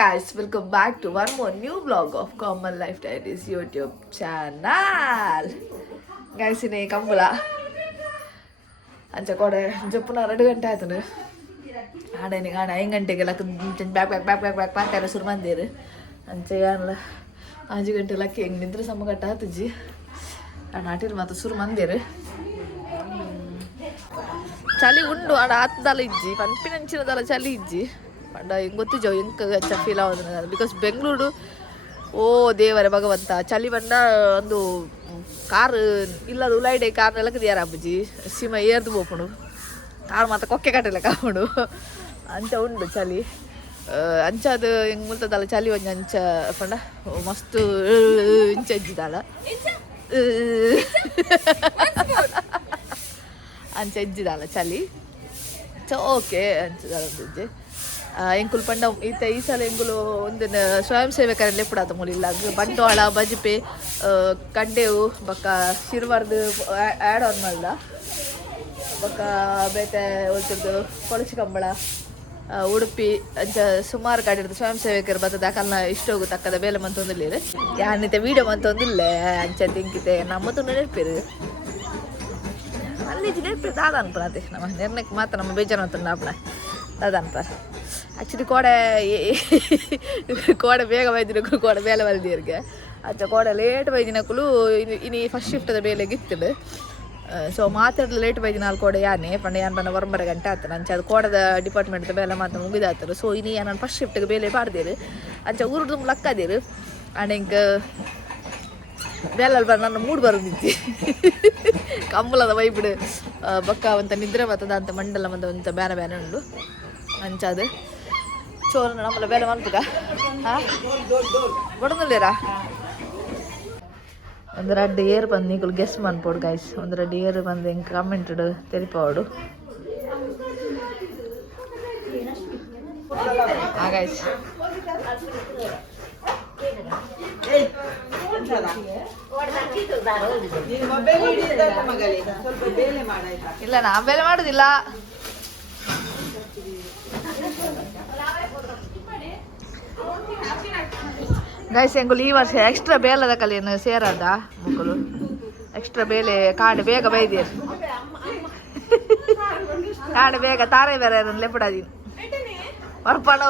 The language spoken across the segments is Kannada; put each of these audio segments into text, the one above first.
guys, welcome back to one more new vlog of Common Life Diaries YouTube channel. Guys, ini kambula. Anca kode jepuna 2 ಗಂಟೆ ಆಯ್ತು. ಆಡ ini ಆಡ 5 ಗಂಟೆಗೆಲ್ಲ ಬ್ಯಾಕ್ ತರ ಶುರು ಮಾಡಿದ್ರು. ಅಂಚೆ ಯಾನಲ್ಲ 5 ಗಂಟೆ ಲಕ್ಕಿ ಹೆಂಗ್ ನಿಂತ್ರೆ ಸಮಗಟ್ಟ ಆತುಜಿ. ಆ ನಾಟಿರ್ ಮಾತು ಶುರು ಮಾಡಿದ್ರು. ಚಳಿ ಉಂಡು ಆಡ ಆತದಲ್ಲ ಇಜ್ಜಿ ಪನ್ಪಿನಂಚಿನದಲ್ಲ ಚಳಿ ಇಜ್ಜಿ ಪಂಡ ಹಿಂಗೆ ಗೊತ್ತಿಜೋ ಹೆಂಗೆ ಫೀಲ್ ಆಗೋದು ಬಿಕಾಸ್ ಬೆಂಗಳೂರು ಓ ದೇವರೇ ಭಗವಂತ ಚಳಿ ಬಂದ ಒಂದು ಕಾರ್ ಇಲ್ಲದ ಉಲಾಯ್ಡೆ ಕಾರ್ನೆಲ್ಲ ಕದಿಯಾರ ಅಬ್ಬಜಿ ಸೀಮ ಏರ್ದು ಬೋಪುಡು ಕಾರ್ ಮಾತ್ರ ಕೊಕ್ಕೆ ಕಟ್ಟಲೆ ಕಾಪುಡು ಅಂಚ ಉಂಡು ಚಳಿ ಅಂಚ ಅದು ಹೆಂಗೆ ಮುಲ್ತದಲ್ಲ ಚಳಿ ಒಂಜಿ ಅಂಚ ಪಂಡ ಮಸ್ತು ಇಂಚ ಇಜ್ಜಿದಾಳ ಅಂಚ ಇಜ್ಜಿದಾಳ ಚಳಿ ಸೊ ಓಕೆ ಅಂಚದಾಳಂದಿಜ್ಜಿ ಎಂಕುಲು ಪಂಡ ಈತ ಈ ಸಲ ಎಂಕುಲು ಒಂದಿನ ಸ್ವಯಂ ಸೇವಕರಲ್ಲೇ ಪುಡಾತ ಮೂಲಿಲ್ಲ ಬಂಟ್ವಾಳ ಬಜ್ಪೆ ಕಂಡೇವು ಬೊಕ್ಕ ಶಿರ್ವಾರ್ದು ಆ್ಯಡ್ ಆನ್ ಮಾಡ್ದ ಬೊಕ್ಕ ಬೇತೆ ಒಳ್ತಿರ್ದು ಕೊಳಚಿ ಕಂಬಳ ಉಡುಪಿ ಅಂಚ ಸುಮಾರು ಕಡೆ ಇರ್ತದೆ ಸ್ವಯಂ ಸೇವಕರು ಬರ್ತದೆ ಯಾಕಲ್ಲ ಇಷ್ಟೋಗು ತಕ್ಕದ ಬೇಲೆ ಮಂತೊಂದಿಲ್ಲ ಯಾನಿತೆ ವೀಡಿಯೋ ಮಂತೊಂದಿಲ್ಲ ಅಂಚ ತಿಂಕಿತೆ ನಮ್ಮತ್ತು ನೆನಪಿರು ಅಲ್ಲಿ ನೆನಪಿರು ದಾದ ಅನ್ಪನತೆ ನಮ್ಮ ನಿರ್ಣಯಕ್ಕೆ ಮಾತ್ರ ನಮ್ಮ ಬೇಜಾರು ಅಂತ ನಾಪನ ದಾದ ಅನ್ಪ ಆ್ಯಕ್ಚುಲಿ ಕೋಡೆ ಬೇಗ ಬೈದಿನ ಕೋಡೆ ಬೇಲೆ ಬಲ್ದಿಯರ್ಗೆ ಅಚ್ಚ ಕೋಡೆ ಲೇಟ್ ಬೈದಿನಕ್ಕೂ ಇನ್ನು ಫಸ್ಟ್ ಶಿಫ್ಟದ ಬೇಲೆಗೆ ಇತ್ತು ಸೊ ಮಾತಾಡಲು ಲೇಟ್ ಬೈದಿನ ಅಲ್ಲಿ ಕೋಡೆ ಯಾನೆ ಪಂಡ ಯಾನ್ ಬಂದ 1 ಗಂಟೆ ಆಗ್ತದೆ ಅಂಚೆ ಅದು ಕೋಡದ ಡಿಪಾರ್ಟ್ಮೆಂಟ್ ಬೇಲೆ ಮಾತ್ರ ಮುಗಿದಾಗ್ತಾರೆ ಸೊ ಇನ್ನು ನಾನು ಫಸ್ಟ್ ಶಿಫ್ಟಿಗೆ ಬೇಲೆ ಬಾರ್ದಿರು ಅಂಚೆ ಊರ್ದು ಲಕ್ಕದಿರು ಆ್ಯಂಡ್ ಹಿಂಗೆ ಬೇಲಲ್ಲಿ ಬಂದು ನನ್ನ ಮೂಡ್ ಬರೋದಿತ್ತು ಕಂಬಲದ ವೈಬಿಡು ಬೊಕ್ಕ ಅಂತ ನಿದ್ರೆ ಬರ್ತದ ಅಂತ ಮಂಡಲ ಅಂತ ಬೇರೆ ಬೇರೆ ಉಂಡು ಅಂಚದು ಚೋರು ನಮ್ಮಲ್ಲ ಬೇಲೆ ಮಲ್ಪುಗ ಹಾಂ ಬಡದಲ್ಲೇರಾ ಒಂದು 2 ಏರ್ ಬಂದು ನೀಗಳು ಗೆಸ್ ಮಾಡ್ಬೋಡು ಗೈಸ್ ಒಂದು 2 ಏರ್ ಬಂದು ಹಿಂಗೆ ಕಮೆಂಟೆಡ್ ತೆರಿಪೋಡು ಹಾಂ ಗೈಸ್ ಇಲ್ಲ ನಾ ಬೇಲೆ ಮಾಡೋದಿಲ್ಲ ಗೈಸ್ ಎಂಗುಲು ಈ ವರ್ಷ ಎಕ್ಸ್ಟ್ರಾ ಬೇಲದ ಕಲೆಯನ್ನು ಸೇರದ ಮಕ್ಕಳು ಎಕ್ಸ್ಟ್ರಾ ಬೇಲೆ ಕಾಡು ಬೇಗ ಬೈದಿಯರು ಕಾಡು ಬೇಗ ತಾರೆ ಬೇರೆ ಲೆಪಡಾದೀನಿ ಹೊರಪಣ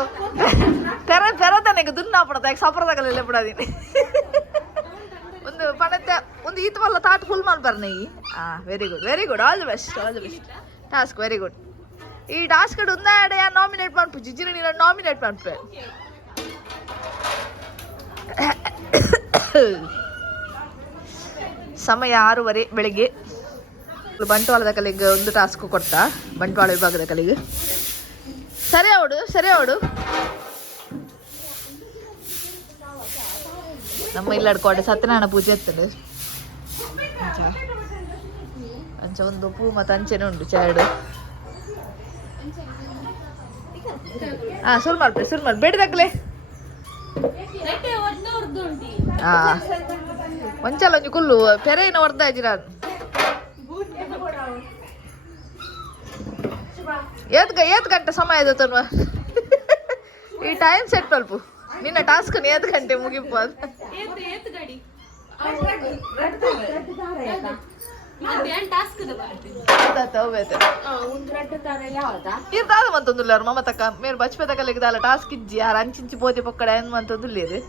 ಪೆರತನೆಗೆ ದುನ್ನಾಪಡದ ಸಪರದಾಗಲ್ಲ ಲೆಪಡಾದೀನಿ ಒಂದು ಪಣತೆ ಒಂದು ಈತ ಮಲ್ಲ ತಾಟ್ ಫುಲ್ ಮಾಡ್ಬಾರ ನೀ very good all the best task very good ಈ ಟಾಸ್ಕ್ ಒಂದಾಡೆ ನಾಮಿನೇಟ್ ಮಾಡ್ಪು ಜಿಜಿನ ನೀನು ನಾಮಿನೇಟ್ ಮಾಡ್ಪೆ ಸಮಯ 6:30 ಬೆಳಿಗ್ಗೆ ಬಂಟ್ವಾಳದ ಕಲೆಗೆ ಒಂದು ಟಾಸ್ಕ್ ಕೊಡ್ತಾ ಬಂಟ್ವಾಳ ವಿಭಾಗದ ಕಲೆಗೆ ಸರಿ ಅವಡು ನಮ್ಮ ಇಲ್ಲಾಡ್ಕೋಡೆ ಸತ್ಯನಾರಾಯಣ ಪೂಜೆ ಇರ್ತದೆ ಅಂಚ ಒಂದು ಪೂ ಮತ್ತು ಅಂಚೆನೆ ಉಂಟು ಚಾರ್ಡು ಸುರು ಮಾಡಿ ಬೇಡದಾಗಲೇ ಒಂಚಲ್ಲ ಒಂಜಿ ಕುಲ್ಲು ಪೆರೇನ ಹೊರ್ದ ಇದ್ದೀರ ಏತ್ ಗಂಟೆ ಸಮಯ ಆಯ್ತು ಈ ಟೈಮ್ ಸೆಟ್ ಮಲ್ಪು ನಿನ್ನ ಟಾಸ್ಕ್ 7 ಗಂಟೆ ಮುಗಿಪು ಅದು ಇರ್ದಾದ ಮಂತೊಂದುಲ್ಲ ಮಮತಕ್ಕ ಮೇರು ಬಚ್ಪೆ ಕಲೆಗಿದಾಲ ಟಾಸ್ಕ್ ಇಜ್ಜಿ ಆರು ಅಂಚಿಂಚಿ ಪೋತಿ ಪೊಕ್ಕಡೆ ಏನು ಮಂತೊಂದುಲ್ಲೇರು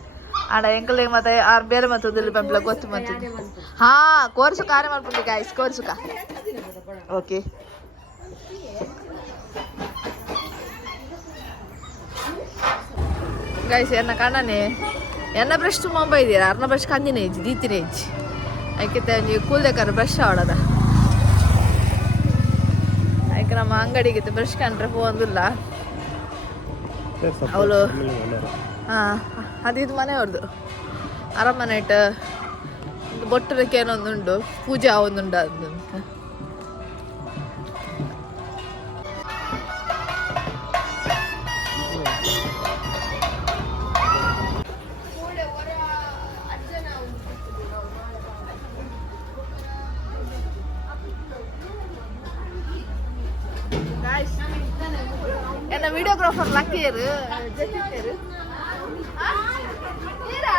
ಆಡ ಎಂಕಲ್ ಮತ್ತೆ ಆರು ಬೇರೆ ಮಂತೊಂದುಲ್ಲ ಪಂಪ್ಲ ಗೊತ್ತು ಮಂತೊಂದು ಹಾ ಕೋರ್ಸು ಕಾರ್ಯ ಮಾಡ್ಕೊಂಡು ಗಾಯ್ಸ್ ಕೋರ್ಸುಕ ಓಕೆ ಗಾಯ್ಸ್ ಎನ್ನ ಕಣ್ಣನೆ ಎನ್ನ ಬ್ರಷ್ ತುಂಬ ಬೈದೀರ ಅರ್ನ ಬ್ರಷ್ ಕಂದಿನೇ ಇಜ್ಜಿ ದೀತಿನೇ ಇಜ್ಜಿ ಅದಕ್ಕೆ ನೀವು ಕೂಲ್ದೇಕಾರ ಬ್ರಷ್ ಆಡೋದ ಅದಕ್ಕೆ ನಮ್ಮ ಅಂಗಡಿಗೆ ಬ್ರಷ್ ಕಂಡ್ರೆ ಹೋಗೋದಿಲ್ಲ ಅವಳು ಹಾಂ ಅದು ಮನೆಯವ್ರದ್ದು ಅರಮನೆ ಇಟ್ಟು ಒಂದು ಬೊಟ್ಟರಕ್ಕೆ ಏನೊಂದುಂಡು ಪೂಜೆ ಒಂದುಂಡು ಅದು என்ன வீடியோகிராஃபர் லக்கியரு ஜெட்டியரு ನೀರಾ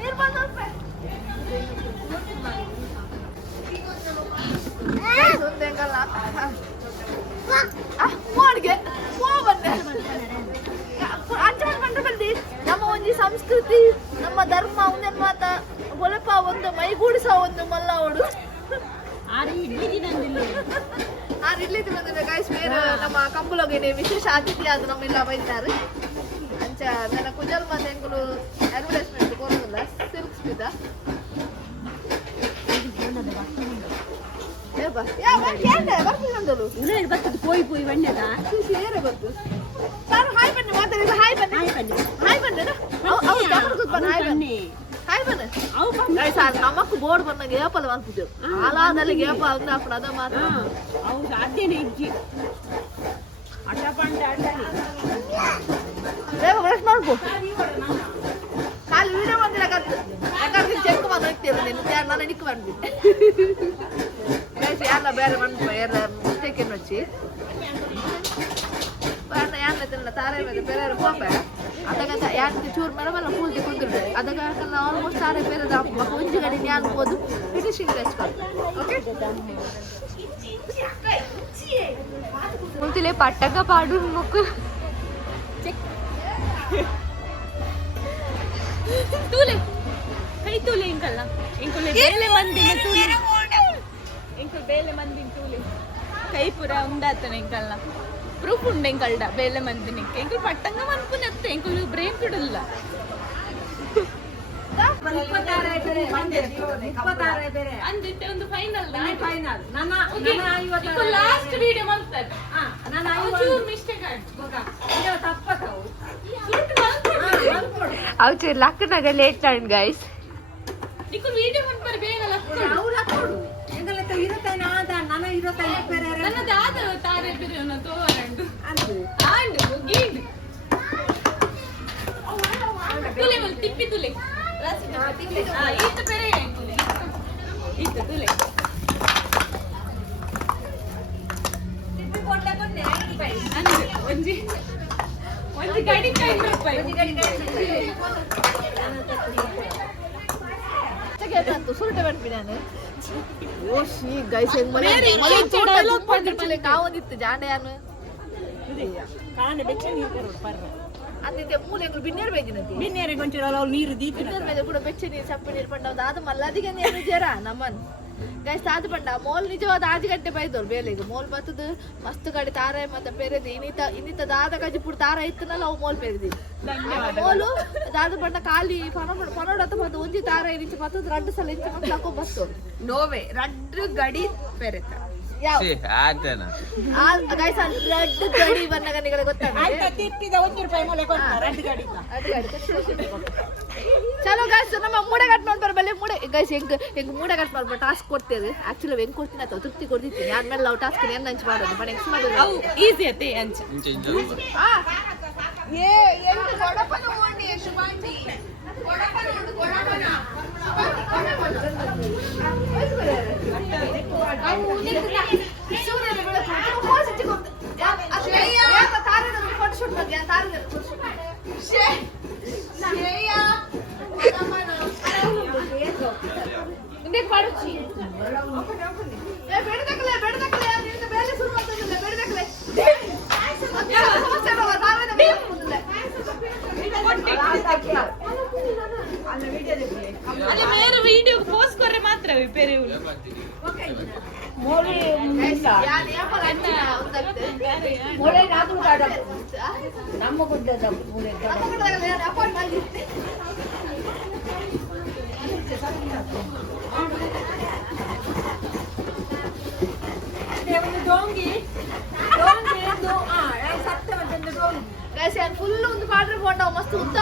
ನೀರು ಬಂದ ಹೆಂಗಲ್ಲ ಮೋಡ್ಗೆ ಬಂದೆ ಅಂಚೆ ಬಂದಿ ನಮ್ಮ ಒಂಜಿ ಸಂಸ್ಕೃತಿ ನಮ್ಮ ಧರ್ಮ ಒಂದೇನು ಮಾತ ಬೊಲಪ ಒಂದು ಮೈಗೂಡಿಸ ಒಂದು ಮಲ್ಲವಡು ಇಡ್ಲಿದ್ದು ಬಂದಿದೆ ಗಾಯ್ಸ್ ಬೇರೆ ನಮ್ಮ ಕಂಬುಲೋಗಿನಿ ವಿಶೇಷ ಅತಿಥಿ ಆದ್ರು ನಮ್ಮೆಲ್ಲ ಬೈತಾರೆ ಅಂಚ ನನ್ನ ಕುಜಲ್ ಮತ್ತೆ ಎಂಕುಲು ಅಡ್ವರ್ಟೈಸ್ಮೆಂಟ್ ಕೊಡೋದಿಲ್ಲ ಸಿಲ್ಕ್ ಸ್ಮಿತ పోయి పోయి వండేదా ಹಾಯ್ ಬನ್ನಿ ಮಾತಾಡಿದ ಹಾಯ್ ಬನ್ನಿ ಹಾಯ್ ಬನ್ನಿ ಹಾಯ್ ಬನ್ನಿ ನಮಕ್ ಬೋರ್ಡ್ ಬಂದಾಗ ಏಪಲ್ ಅನ್ಸುತ್ತೇವೆ ಹಾಲಾದಲ್ಲಿ ಏಪ ಅಂದ್ರೆ ಅప్పుడు ಅದ ಮಾತ್ರ ಹೌದು ಅದೇನೆ ಇಜ್ಜಿ ಅಡ್ಡ ಪಂಡ ಬೇಗ ಬ್ರಷ್ ಮಾಡ್ಕೊ ಖಾಲಿ ವಿಡಿಯೋ ಬಂದಿರಕತ್ತು ಯಾಕಂದ್ರೆ ಚೆಕ್ ಮಾಡಿ ಹೋಗ್ತೀರ ನೀನು ನಾನು ನಿಕ್ ಬಂದ್ವಿ ಯಾರನ್ನ ಬೇರೆ ಬಂದು ಯಾರ ಮಿಸ್ಟೇಕ್ ಏನು వచ్చి ಯಾರನ್ನ ತಿನ್ನ ತಾರೆ ಮೇಲೆ ಬೇರೆ ಕೋಪೆ ಅದಾಗ ಯಾಕೆ ಚೂರು ಮೇಲೆ ಬಲ್ಲ ಕೂಲ್ತಿ ಕುಂತಿರ್ತೆ ಅದಾಗ ಆಲ್ಮೋಸ್ಟ್ ತಾರೆ ಬೇರೆ ಒಂಜಿ ಗಡಿ ನ್ಯಾನ್ ಹೋದು ಫಿನಿಶಿಂಗ್ ಟೆಸ್ಟ್ ಓಕೆ ಮುಂತಿಲೆ ಪಟ್ಟಕ ಪಾಡು ಮುಕ್ಕು ತೂಲೆ ಕೈ ತೂಲೆ ಇಂಕಲ್ಲ ಇಂಕುಲೆ ಬೇಲೆ ಮಂದಿನ ತೂಲೆ ಇಂಕು ಬೇಲೆ ಮಂದಿನ ತೂಲೆ ಕೈ ಪುರ ಉಂದಾತನ ಇಂಕಲ್ಲ ಪ್ರೂಫ್ ಉಂಡೆ ಇಂಕಲ್ಡ ಬೇಲೆ ಮಂದಿನ ಇಂಕು ಪಟ್ಟಂಗ ಮನ್ಪುನತ್ತೆ ಇಂಕುಲು ಬ್ರೇನ್ ಕುಡಲ್ಲ ಅಂದಿತ್ತೆ ಒಂದು ಫೈನಲ್ ಲಾಸ್ಟ್ ವಿಡಿಯೋ ಮಾಡ್ತಾರೆ ಮಿಸ್ಟೇಕ್ ಅವು ಲಕ್ಕನಾಗ ಲೇಟ್ ನಾಡ್ ಗೈಸ್ నీకు వీడియో పంపరు ಬೇಗಲ್ಲ అవులప్పుడు ఎంగలతో ఇరతైన నాన్న ఇరతైన పేరే ನನ್ನ ದಾದ ತಾರೆ ಬಿರಿಯನ ತೋರಂಡು ಆಂಡು ಗೀಂಡು ತುಲೆ ಒಂದು ತಿಪ್ಪಿ ತುಲೆ ರಾಸಿ ತಿಪ್ಪಿ ಇತ್ತು ಬೇರೆ ತುಲೆ ಇತ್ತು ತುಲೆ ತಿಪ್ಪಿ ಕೊಟ್ಟ ಕೊಟ್ಟೆ ಅಂದು ಒಂಜಿ ಗಡಿ ಕೈ ರೂಪಾಯಿ ಒಂಜಿ ಗಡಿ ಕೈ ಸುರುಟೆ ಬಂದ್ವಿ ನಾನು ಓಶಿ ಗೈಸ್ ಕಾವೊಂದಿತ್ತು ಜಾಂಡೆಯಾನು ಅಂದಿದ್ದೆ ಮೂಲೆಗಳು ಬಿನ್ನೇರು ಬೈದಿನಂತೆ బిన్నేరే కొంచెం నీరు దీపి బిన్నేరు మీద కూడా ಬೆಚ್ಚ ನೀರು ಸಪ್ಪೆ ನೀರು ಪಂಡ ಅದು ಮಲ್ಲದಿಗೆ ನೀರು ಜರ ನಮ್ಮನ್ ಗೈಸ್ ತಾದು ಪಂಡ ಮೋಲ್ ನಿಜವಾದ 5 ಗಂಟೆ ಬೈದವ್ರು ಬೇಲೆಗೆ ಮೋಲ್ ಬತ್ತದ ಮಸ್ತ್ ಗಾಡಿ ತಾರೆ ಮತ್ತೆ ಪೆರೆದಿ ಇನ್ನಿತ ದಾದ ಗಜಿ ಪುಡ್ ತಾರ ಇತ್ತನಲ್ಲ ಅವು ಮೋಲ್ ಪೆರೆದಿ ಮೋಲು ದಾದು ಪಂಡ ಖಾಲಿ ಪನೋಡತ್ತ ಮತ್ತೆ ಒಂಜಿ ತಾರ ಇಂಚು ಬತ್ತದ 2 ಸಲ ಇಂಚು ಮತ್ತೆ ಹಾಕೋ ಬಸ್ತು ನೋವೆ ರಡ್ಡು ಗಡಿ ಪೆರೆತ ಯಾವ ಗೈಸ್ ರೆಡ್ ಗಡಿ ಬಣ್ಣಗ ನಿಮಗೆ ಗೊತ್ತಾಗುತ್ತೆ ತಿಪ್ಪಿದ 1 ರೂಪಾಯಿ ಮೂಲೆ ಕೊಡ್ತಾರೆ ರೆಡ್ ಗಾಡಿ ಚಲೋ ಗೈಸ್ ನಮ್ಮ ಮೂಡೆ ಕಟ್ ಮಾಡ್ಬಾರ ಬಲ್ಲೆ ಮೂಡೆ ಗೈಸ್ ಹೆಂಗ್ ಮೂಡೆ ಕಟ್ ಮಾಡ್ಬಾರ ಟಾಸ್ಕ್ ಕೊಡ್ತೇವೆ ಆಕ್ಚುಲಿ ಹೆಂಗ್ ಕೊಡ್ತೀನಿ ಅಂತ ತೃಪ್ತಿ ಕೊಡ್ತಿದ್ದೀನಿ ಆದ್ಮೇಲೆ ನಾವು ಟಾಸ್ಕ್ ಏನ್ ಹಂಚ್ ಮಾಡೋದು ಬಟ್ ನೆಕ್ಸ್ಟ್ ಮಾಡೋದು ಅವು ಈಸಿ ಅತ್ತೆ ಅಂಚ ಏ ಎಂತ ಕೊಡಪನ ಓಡಿ ಎಷ್ಟು ಬಾಂಡಿ ಕೊಡಪನ ಉಂಟು ಕೊಡಪನ ಅಲ್ಲ ಮೇರೆ ವಿಡಿಯೋ ಪೋಸ್ಟ್ ಕೊರೆ ಮಾತ್ರ ಬೇರೆ మోలే మోలే రాదు కాడ నమ్మకుంటే మోలే డోంగి డోంగి సత్యవంతంగా డోంగి ಗೈಸ್ ಯಾನ್ ಫುಲ್ ಒಂದು ಪಾಡ್ರೆ ಫೋಟೋ ಮಸ್ತ್ ಉದ್ದ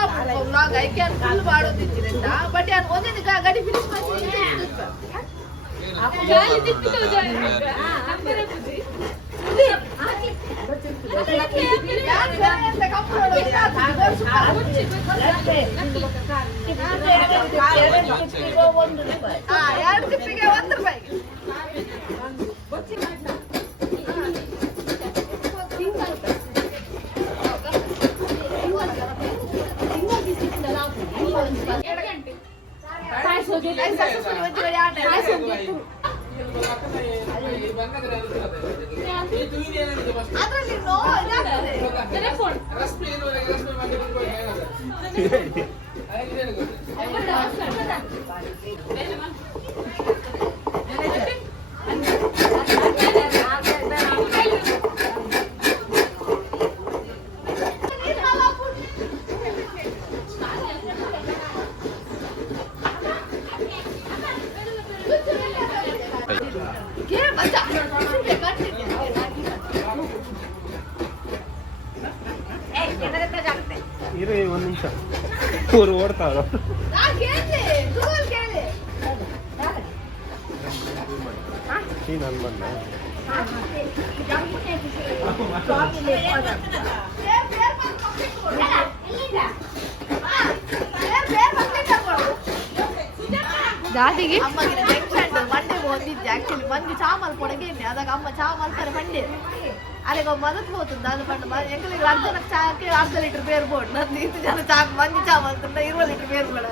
ವ್ಲಾಗ್ ಐಕೆ ಯಾನ್ ಫುಲ್ ಬಾಡೋದಿತ್ತಿರಂತ ಬಟ್ ಯಾನ್ ಒಂದೇ ಗಡಿ ಫಿನಿಶ್ ಮಾಡಿ ಗಾಲಿ ತಿಪ್ಪಿತು ಅಂದ್ರೆ ಬುದ್ಧಿ ಎರಡು ತಿಪ್ಪಿಗೆ 1 ರೂಪಾಯಿ ಇರು ಒಂದು ನಿಮಿಷ ಅವ್ರು ಓಡ್ತಾವ್ರ ನಾನು ಬಂದೆ ದಾದಿಗೆ ಅಮ್ಮಗೆ ಟೆನ್ಷನ್ ಮಂಡೆ ಹೋಗಿದ್ದೆ ಆಕ್ಚುಲಿ ಮಂದಿ ಚಾಮಲ್ ಕೊಡಗೆ ಅದಾಗ ಅಮ್ಮ ಚಾಮಲ್ ತರ ಮಂಡೆ ಅಲ್ಲಿಗೆ ಮದತ್ ಹೋಗ್ತದೆ ನಾನು ಪಂಡ ಎಂಕಲಿಗೆ ಅರ್ಧ ಚಾಕ್ಕೆ ಅರ್ಧ ಲೀಟರ್ ಬೇರು ಬೋಡ್ ನಂದು 2 ಜನ ಚಾಕ್ ಮಂದಿ ಚಾಮಲ್ ತಂದ 20 ಲೀಟರ್ ಬೇರು ಬೇಡ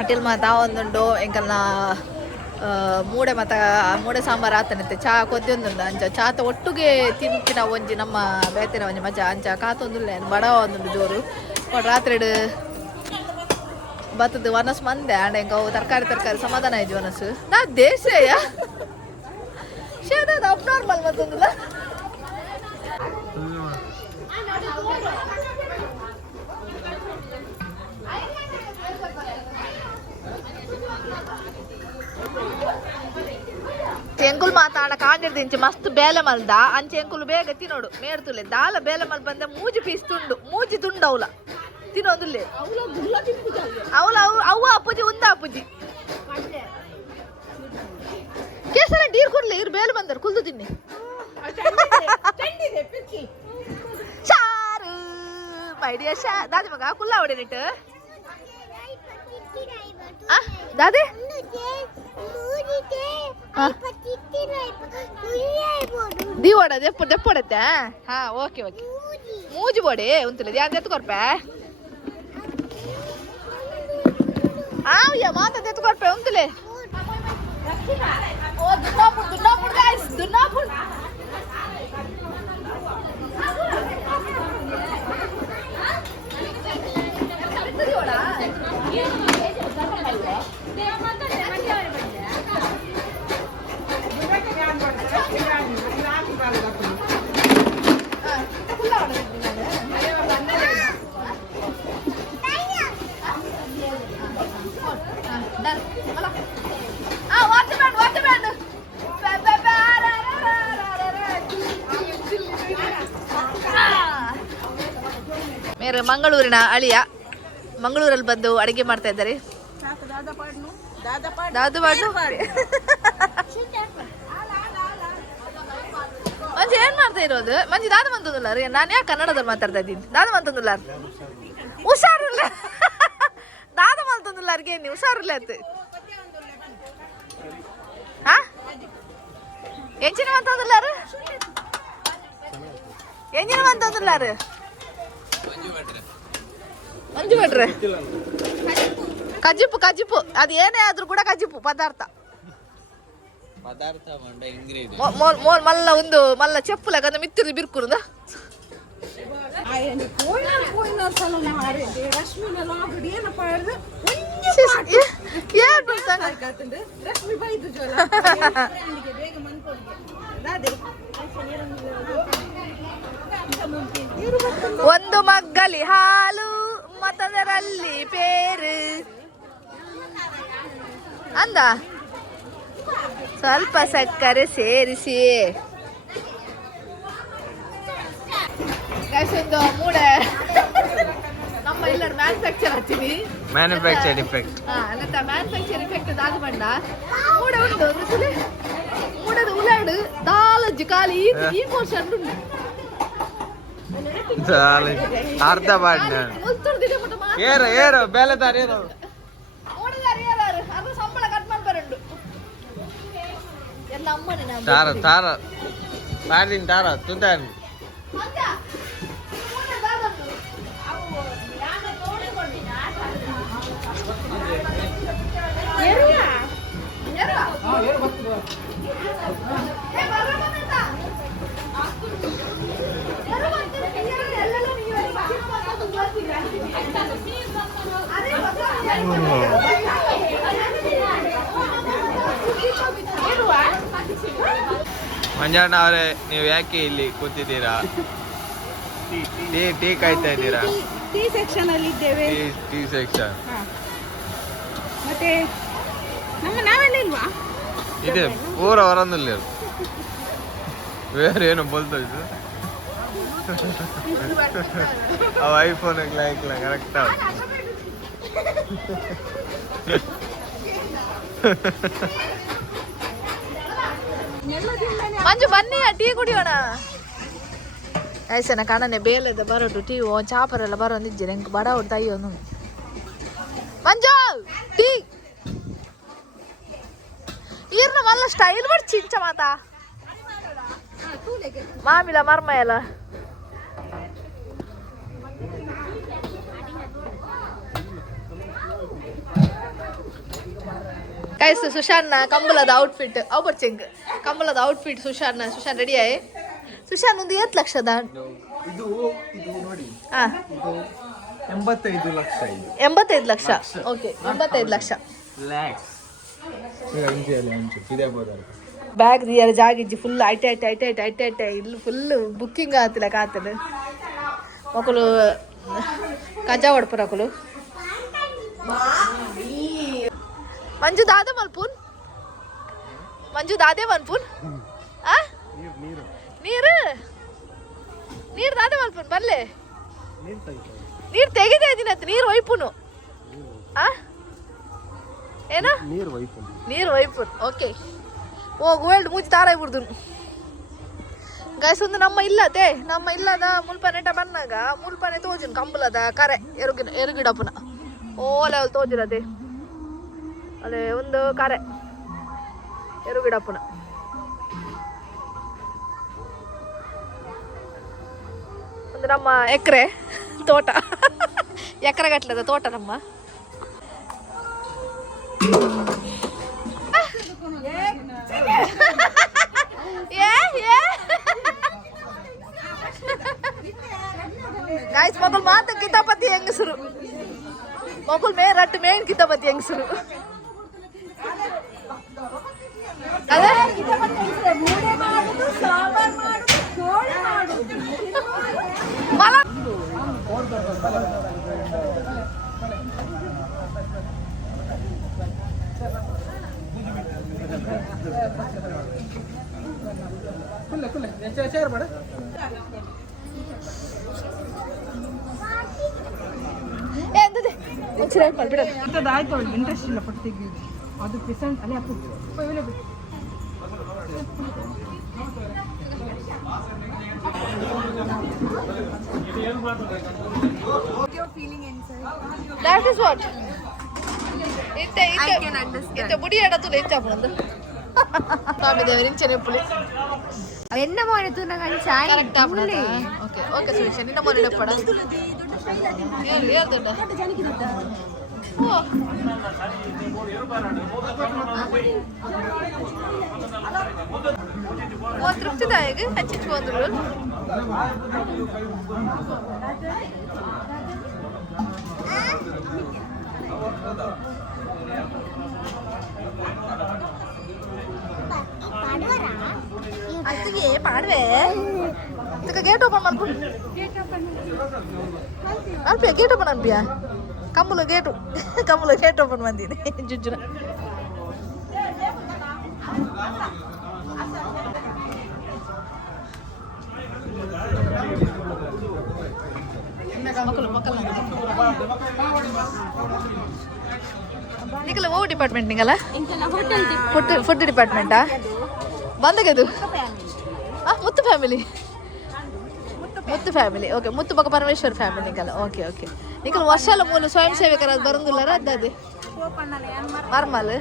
ಅಟಿಲ್ ಮಾತ ಒಂದುಂಡು ಎಂಕಲ್ನ ಮೂಡೆ ಮೂಡೆ ಸಾಂಬಾರು ಆತನತ್ತೆ ಚಾ ಕೊದ್ದೊಂದುಂಡು ಅಂಚ ಚಾತ ಒಟ್ಟಿಗೆ ತಿಂತಿನ ಒಂಜಿ ನಮ್ಮ ಬೇತಿನ ಒಂಜಿ ಮಜಾ ಅಂಚ ಕಾತೊಂದುಲ್ಲ ಬಡ ಒಂದುಂಡು ಜೋರು ರಾತ್ರಿ ಬತ್ತದ ವನಸ್ ಮಂದೆ ಅಂಡ ಎಂಕ ತರಕಾರಿ ಸಮಾಧಾನ ಆಯ್ತು ವನಸ್ ನಾ ದೇಶಯ ಶೇದ ಅಬ್ನಾರ್ಮಲ್ ಮತ್ತೊಂದುಲ್ಲ ಎಂಕುಲ್ ಮಾತಾಡ ಕಾಂಡಿರ್ದಿಂಚಿ ಮಸ್ತ್ ಬೇಲೆ ಮಲ್ದ ಅಂಚೆ ಎಂಕುಲು ಬೇಗ ತಿನ್ನೋಡು ಮೇಡ್ತುಲೆ ದಾಲ ಬೇಲೆ ಮಲ್ ಬಂದೆ ಮೂಜಿ ಪೀಸ್ ತುಂಡು ಮೂಜಿ ತುಂಡು ಅವಲ ತಿನ್ನೋದುಲ್ಲೆ ಅವಳ ಅವ್ವ ಅಪ್ಪುಜಿ ಉಂದ ಅಪ್ಪುಜಿ ಕೇಸರ ನೀರ್ ಕೊಡ್ಲಿ ಇವ್ರು ಬೇಲೆ ಬಂದರು ಕುಲ್ದು ತಿನ್ನಿ ಚಾರು ಮೈಡಿಯ ಶಾ ದಾದಿ ಮಗ ಕುಲ್ಲ ಹೊಡೆನಿಟ್ಟು ದಾದಿ ದೀವಡ ದೆಪ್ಪೊಡತ್ತೆ ಹಾ ಓಕೆ ಓಕೆ ಮೂಜಿ ಬೋಡಿ ಉಂತುಲೆ ಧ್ಯಾನ ಎತ್ಕೊರ್ಪೆ ಆವ್ಯ ಮಾತ ಎತ್ಕೊರ್ಪೆ ಉಂತುಲೆ ಓ ದುನ್ನಾಪುರ್ ಗೈಸ್ ದುನ್ನಾಪುರ್ ಮೇರೆ ಮಂಗಳೂರಿನ ಅಳಿಯ ಮಂಗಳೂರಲ್ಲಿ ಬಂದು ಅಡಿಗೆ ಮಾಡ್ತಾ ಇದ್ದಾರೆ ದಾದು ಬಾಡು ಮಂಜಿ ಏನ್ ಮಾಡ್ತಾ ಇರೋದು ಮಂಜಿ ದಾದ ಬಂತಂದಿಲ್ಲ ರೀ ನಾನು ಯಾಕೆ ಕನ್ನಡದಲ್ಲಿ ಮಾತಾಡ್ತಾ ಇದ್ದೀನಿ ದಾದ ಬಂತಂದಿಲ್ಲ ಹುಷಾರಿಲ್ಲ ದಾದ ಬಂತಂದಿಲ್ಲ ಅರ್ಗೆ ನೀವು ಹುಷಾರಿಲ್ಲ ಅಂತ ಹಾ ಎಂಚಿನ ಬಂತಂದಿಲ್ಲ ಎಂಜಿನ ಬಂತಂದಿಲ್ಲ ಮಂಜು ಬಿಟ್ರೆ ಕಜಿಪು ಅದು ಏನೇ ಆದ್ರೂ ಕೂಡ ಕಜಿಪು ಪದಾರ್ಥ ಮಲ್ಲ ಒಂದು ಮಲ್ಲ ಚೆಪ್ಪುಲಾಗ ಒಂದು ಮಿತ್ತಿರು ಬಿರ್ಕುರುದ ಒಂದು ಮಗ್ಗಲಿ ಹಾಲು ಮತದರಲ್ಲಿ ಪೇರು ಅಂದ ಸ್ವಲ್ಪ ಸಕ್ಕರೆ ಸೇರಿಸಿ ಒಂದು ಮೂಡೆ ನಮ್ಮ ಇಲ್ಲ ಮ್ಯಾನುಫ್ಯಾಕ್ಚರ್ ಹಚ್ಚಿನಿ ಮ್ಯಾನುಫ್ಯಾಕ್ಚರ್ ಡಿಫೆಕ್ಟ್ ಅನ್ನತ್ತ ಮ್ಯಾನುಫ್ಯಾಕ್ಚರ್ ಇಫೆಕ್ಟ್ ದಾದ ಬಂಡ ಮೂಡೆ ಉಂಟು ಮೂಡದ ಉಲಾಡು ದಾಲಜ್ಜಿ ಖಾಲಿ ಈ ಪೋರ್ಷನ್ ಉಂಟು ಅರ್ಧ ಬಾಡ್ ಏರು ಬೇಲೆ ದಾರ ಏರು ಅದು ಸಂಬಳ ಕಟ್ ಮಾಡ್ಬಾರಂಡು ಎಲ್ಲ ಅಮ್ಮನೆ ತಾರ ತಾರ ಮಾಡಿನ ತಾರ ತುದಾನ್ ಮಂಜಣ್ಣ ಅವರೇ, ನೀವು ಯಾಕೆ ಇಲ್ಲಿ ಕೂತಿದ್ದೀರಾ? ಟೀ ಕಾಯ್ತಾ ಇದ್ದೀರಾ? ಟೀ ಸೆಕ್ಷನ್ ಅಲ್ಲಿ ಇದ್ದೇವೆ. ಟೀ ಸೆಕ್ಷನ್ ಮತ್ತೆ ನಾವೆಲ್ಲ ಇಲ್ವಾ? ಇದೆ ಪೂರ ಹೊರನಲ್ಲಿ ಬೇರೆ ಏನೋ ಬೋಲ್ತಾ ಇದ್ದು ಅವ ಐಫೋನ್ ಕರೆಕ್ಟ್ ಮಂಜು ಬನ್ನಿ ಟೀ ಕುಡಿಯೋಣ. ಐಸನ ಕಣನೆ ಬೇಲೆದ ಬರೋದು ಟೀ ಚಾಪರೆಲ್ಲ ಬರೋಂದಿಜ್ಜೆ ನಂಗೆ ಬಡ ತಾಯಿ ಒಂದು ಮಂಜು ಟೀ ಈರ್ನ ಮಲ್ಲ ಸ್ಟೈಲ್ ಮಾಡಿ ಚಿಂಚ ಮಾತಾ ಮಾಮಿಲ ಮರ್ಮ ಎಲ್ಲ ಕೈಸು ಸುಶಾನ್ನ ಕಂಬಲದ ಔಟ್ಫಿಟ್ ಬರ್ಚಿಂಗ್ ಕಂಬಲದ ಔಟ್ಫಿಟ್ ಸುಶಾನ್ ರೆಡಿ ಆಯ್ ಸುಶಾನ್ ಒಂದು 8 ಲಕ್ಷದ ಇದು ನೋಡಿ ಹಾ 85 ಲಕ್ಷ. 85 ಲಕ್ಷ. ಓಕೆ 85 ಲಕ್ಷ ಬ್ಯಾಗ್ ದಿಯರ ಜಾಗಿಜ್ಜಿ ಫುಲ್ ಐಟೆ ಇಲ್ಲಿ ಫುಲ್ ಬುಕ್ಕಿಂಗ್ ಆತಿಲ್ಲ ಕಾತಲು ಮಕ್ಕಳು ಕಜಾ ಹೊಡ್ಪುರಕಲು ಮಂಜು ದಾದೆ ಮಲ್ಪೂನ್ ಆ ನೀರು ದಾದೆ ಮಲ್ಪೂನ್ ಬರ್ಲೆ ನೀರು ತೆಗಿತಾ ಇದ್ದೀನಿ ನೀರು ಒಯ್ಪುನು ಆ ಏನ ನೀರು ವೈಪುನ್ ಓಕೆ ಹೋಗು ಹೇಳ್ದು ಮುಚ್ಚಿ ತಾರಾಯಿ ಬಿಡ್ದು ಗೈಸ್ ಒಂದು ನಮ್ಮ ಇಲ್ಲದ ಮುಲ್ಪನೆಟ ಬಂದಾಗ ಮುಲ್ಪನೆ ತೋಜುನ್ ಕಂಬಲದ ಕರೆ ಎರುಗಿಡಪ್ಪನ ಓಲೆ ಅಲ್ಲಿ ತೋಜಿರದೆ ಅಲ್ಲೇ ಒಂದು ಕರೆ ಎರುಗಿಡಪ್ಪನ ಒಂದು ನಮ್ಮ ಎಕರೆ ತೋಟ ಎಕರೆಗಟ್ಲದ ತೋಟ ನಮ್ಮ गाइस मगल मात ಕಿತಾಪತಿ ಹೆಂಗಸರು ಮಗಲ್ ಮೇ ರಟ್ಟು ಮೇನ್ ಕಿತಾಪತಿ ಹೆಂಗಸರು ಅದೇ ಕಿತಾಪತಿ ಹೆಂಗಸರು ಮೂಡೆ ಮಾಡುದು ಸಾಂಬಾರ್ ಮಾಡುದು ಕೋಳಿ ಮಾಡುದು ಮಲ ಶೇರ್ ಮಾಡ ಆಯ್ತು ಇಂಟ್ರೆಸ್ಟ್ ಇಲ್ಲ ಪಟ್ಟು ತೆಗಿ ಅದು ಪೆಸೆಂಟ್ ಅಲ್ಲೇ ಹಾಕು that is what ഇത്തെ മുടി ഇടത്തുള്ള ഇച്ചാപ്പണത് സ്വാമി ദേവരിഞ്ചനെ പുളി എന്നെ മോനെ തുന്ന Kanichai correct ആപ്പണത് okay okay Suresh നിന്റെ മോനെ എപ്പട ഏറുണ്ട് ഓ ಓ ತೃಪ್ತಿದಾಯಕ ಹಚ್ಚಿಟ್ಟು ಬಂದ್ರು ಅತ್ತಿಗೆ ಪಾಡ್ವೆ ಅತ್ತಕ ಗೇಟ್ ಓಪನ್ ಮಾಡ್ಬಿಡು ಅನ್ಪಿಯ ಗೇಟ್ ಓಪನ್ ಅನ್ಪಿಯ ಕಮ್ಮಲು ಗೇಟ್ ಓಪನ್ ಬಂದಿನಿ ಜುಜ್ಜುನ ಮಕ್ಕಳು ನಿಖಲ ಓ ಡಿಪಾರ್ಟ್ಮೆಂಟ್ ನಿಂಗಲ್ಲ ಫುಡ್ ಡಿಪಾರ್ಟ್ಮೆಂಟಾ ಬಂದಗದು ಮುತ್ತು ಫ್ಯಾಮಿಲಿ ಓಕೆ ಮುತ್ತು ಬಕ್ಕ ಪರಮೇಶ್ವರ್ ಫ್ಯಾಮಿಲಿ ನಿಂಗಲ್ಲ ಓಕೆ ಓಕೆ ನಿಖಲ ವರ್ಷಾಲ ಮೂಲ ಸ್ವಯಂ ಸೇವಕರ ಬರಂದಿಲ್ಲಾರ ಅದ್ದದೆ ಮರ್ಮಲ್